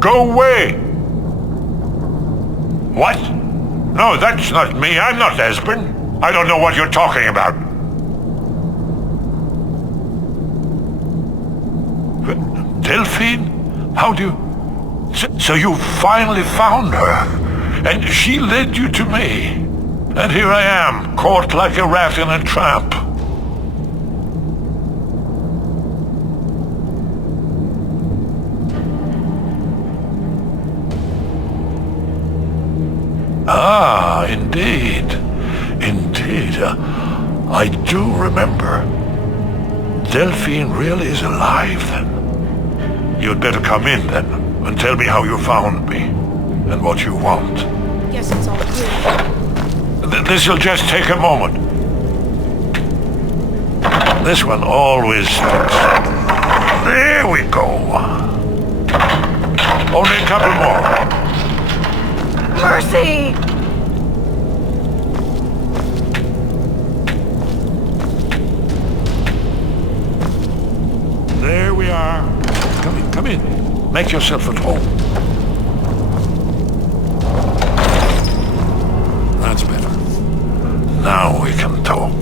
Go away! What? No, that's not me. I'm not Esbern. I don't know what you're talking about. Delphine? How do you... So you finally found her, and she led you to me. And here I am, caught like a rat in a trap. Ah, indeed. Indeed. I do remember. Delphine really is alive, then. You'd better come in, then, and tell me how you found me, and what you want. Guess it's all good. This'll just take a moment. This one always sticks. There we go. Only a couple more. Mercy! There we are. Come in, come in. Make yourself at home. That's better. Now we can talk.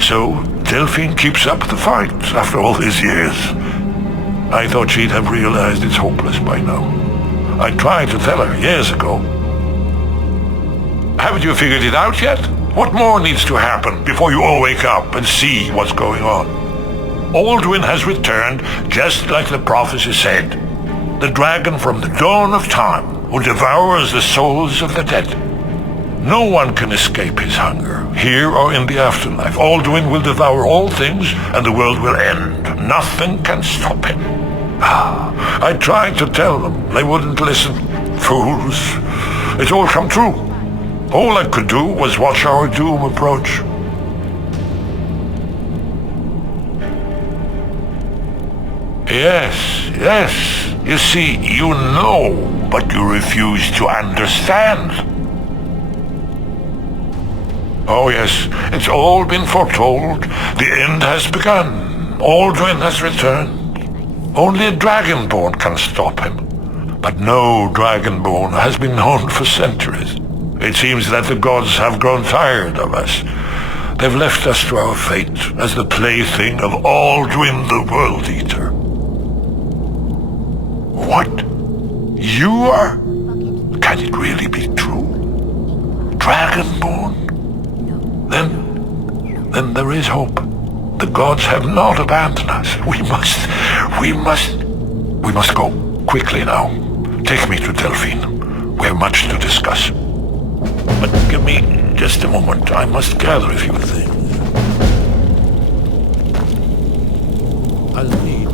So, Delphine keeps up the fight after all these years. I thought she'd have realized it's hopeless by now. I tried to tell her years ago. Haven't you figured it out yet? What more needs to happen before you all wake up and see what's going on? Aldwin has returned just like the prophecy said. The dragon from the dawn of time who devours the souls of the dead. No one can escape his hunger, here or in the afterlife. Aldwin will devour all things and the world will end. Nothing can stop him. I tried to tell them. They wouldn't listen. Fools. It's all come true. All I could do was watch our doom approach. Yes, yes. You see, you know, but you refuse to understand. Oh yes, it's all been foretold. The end has begun. Aldwin has returned. Only a Dragonborn can stop him. But no Dragonborn has been known for centuries. It seems that the gods have grown tired of us. They've left us to our fate as the plaything of Aldwin the World Eater. What? You are? Can it really be true? Dragonborn? Then there is hope. The gods have not abandoned us. We must go. Quickly now. Take me to Delphine. We have much to discuss. But give me just a moment. I must gather a few things. I'll need...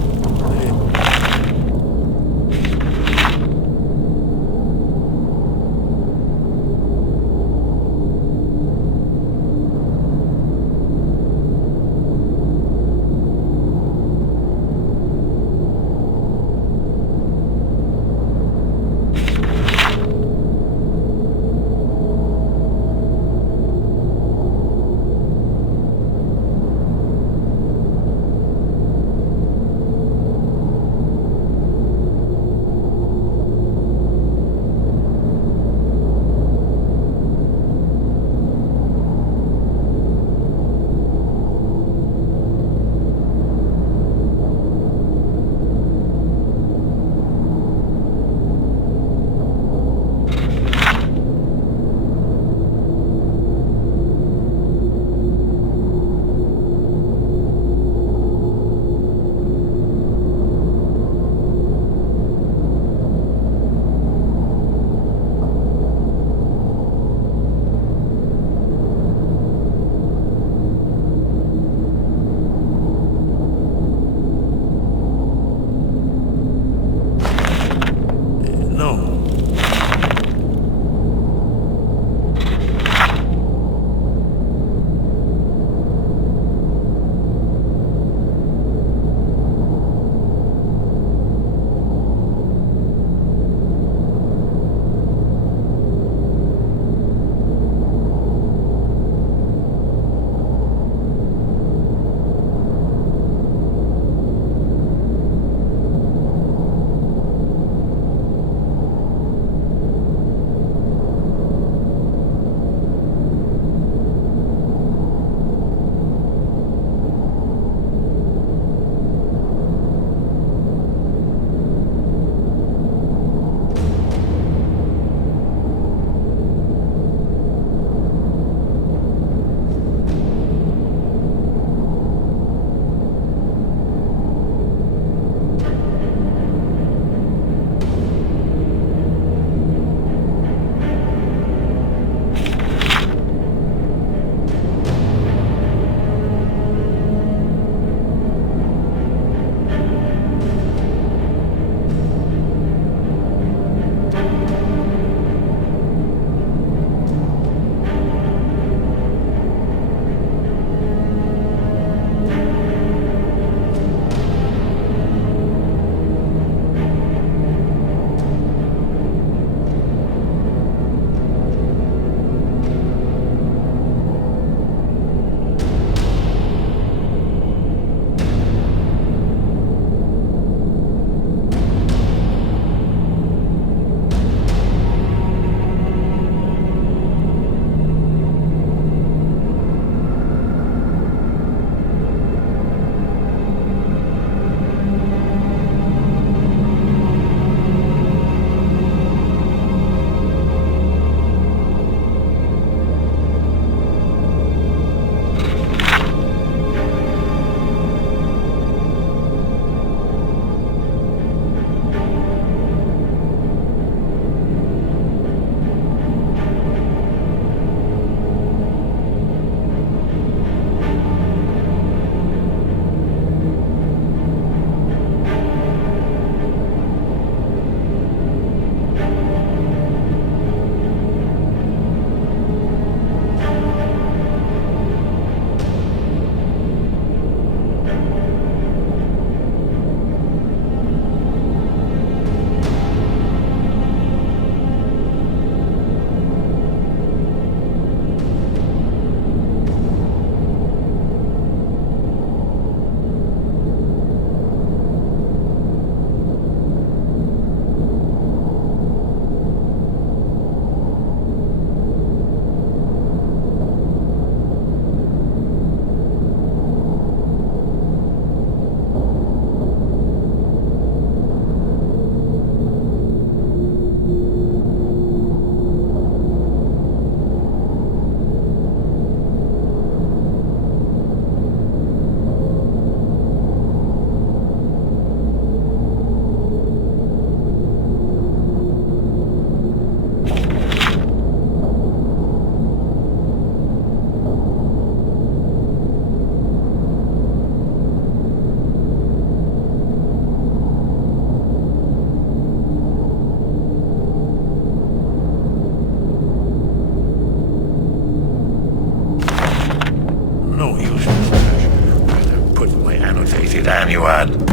plan you had.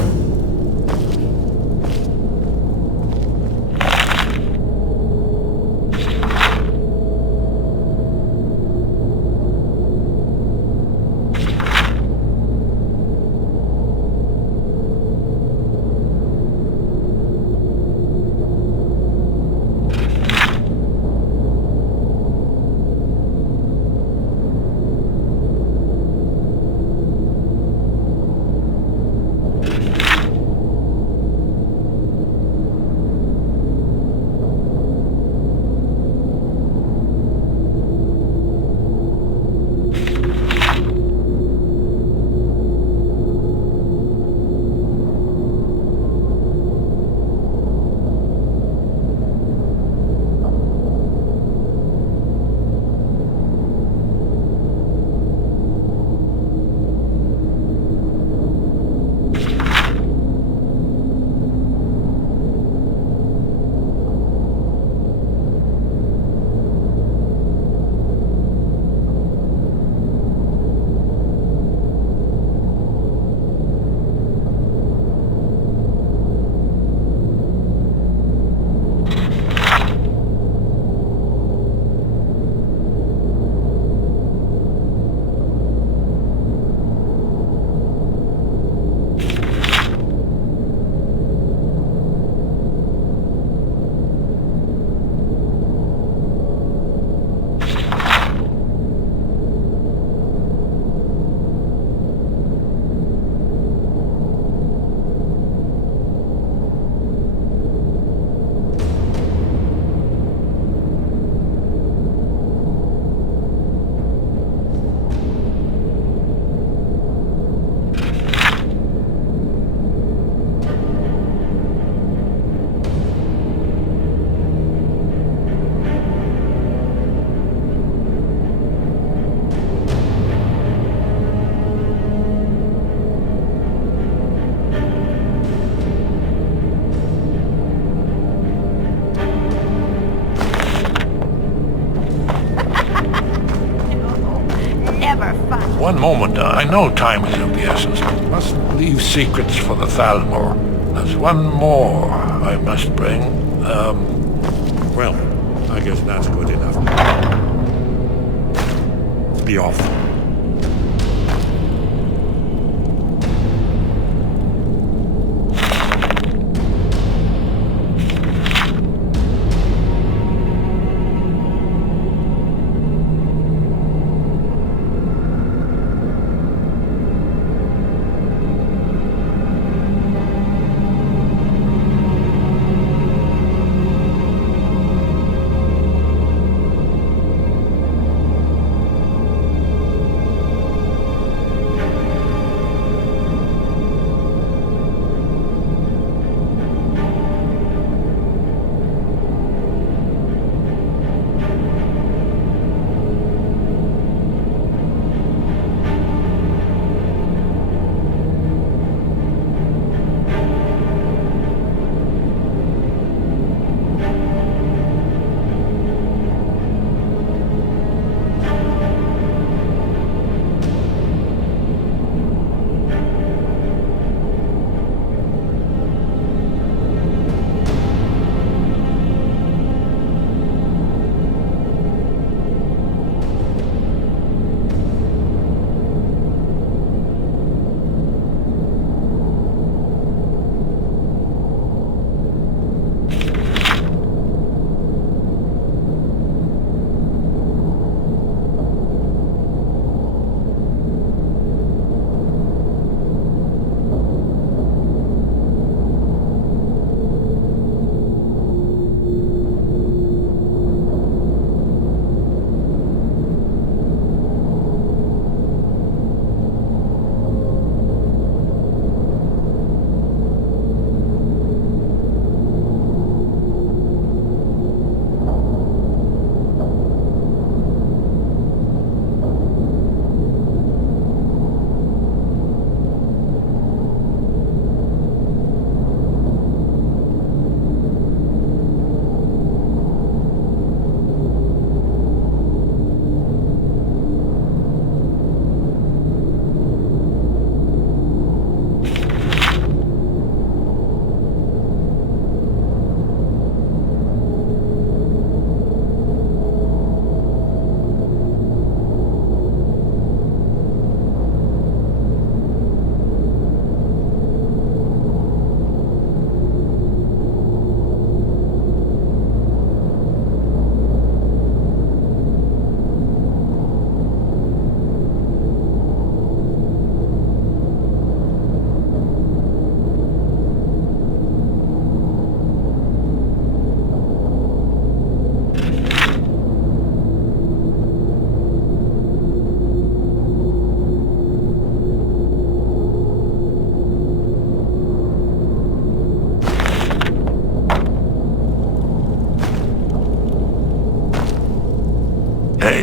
One moment, I know time is of the essence, but mustn't leave secrets for the Thalmor. There's one more I must bring. Well, I guess that's good enough. Be off.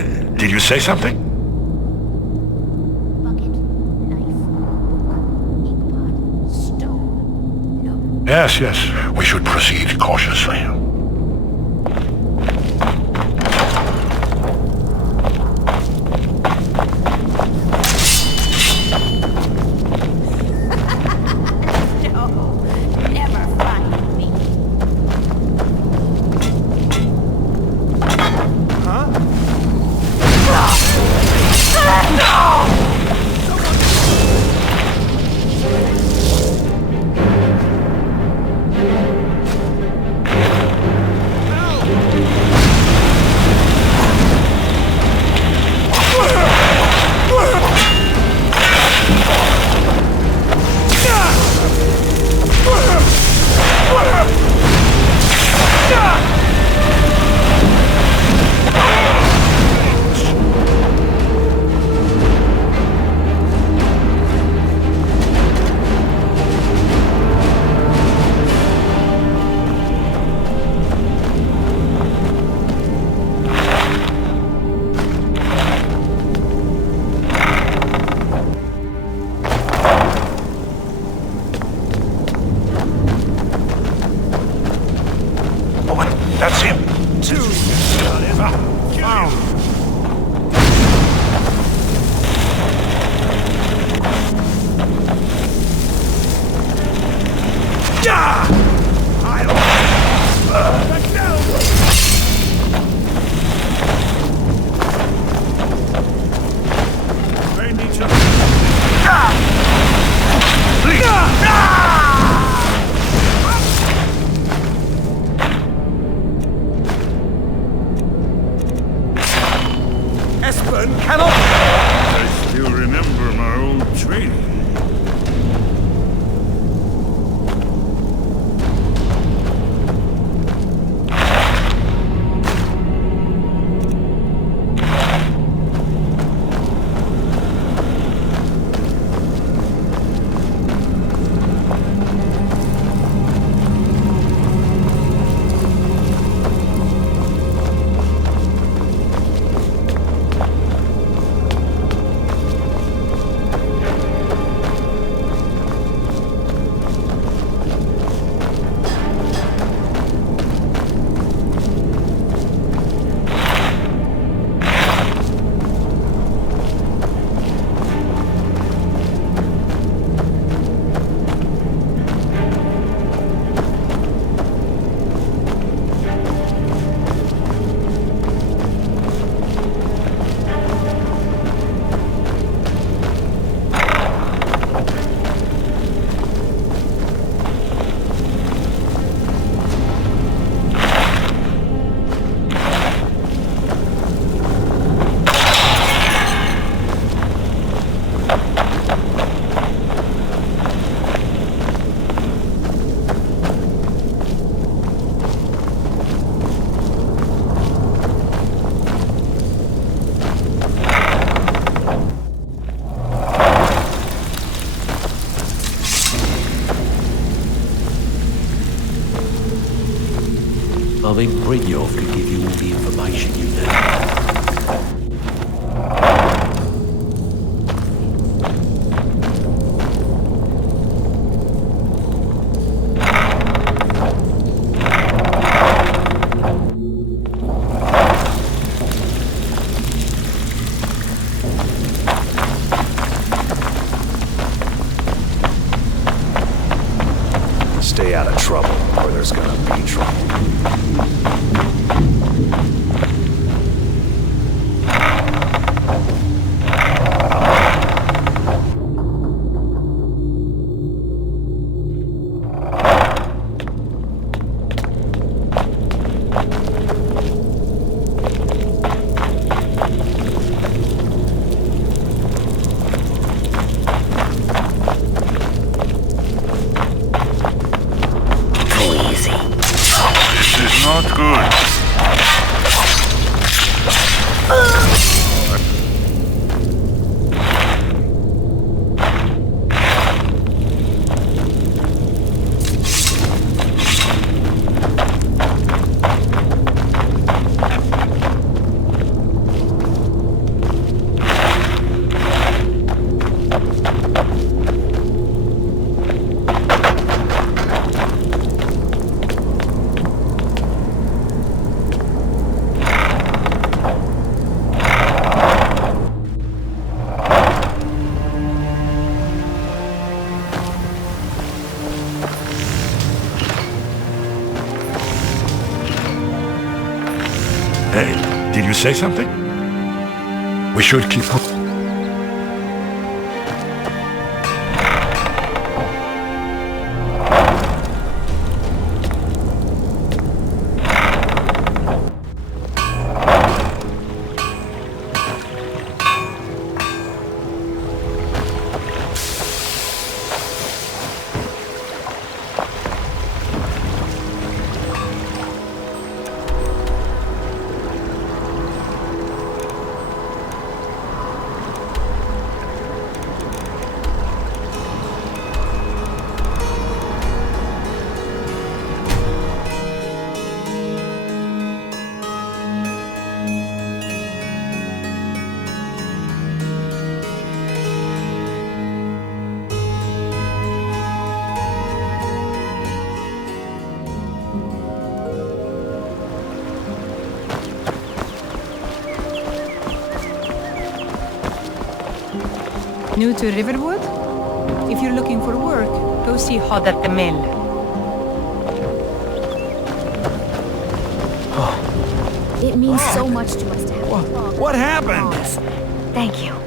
Did you say something? Yes, we should proceed cautiously. That's him. I still remember my old training. I think Brynjolf could give you all the information you need. Stay out of trouble, or there's gonna be trouble. This is say something? We should keep... New to Riverwood? If you're looking for work, go see Hod at the mill. It means so much to us to have What happened? Thank you.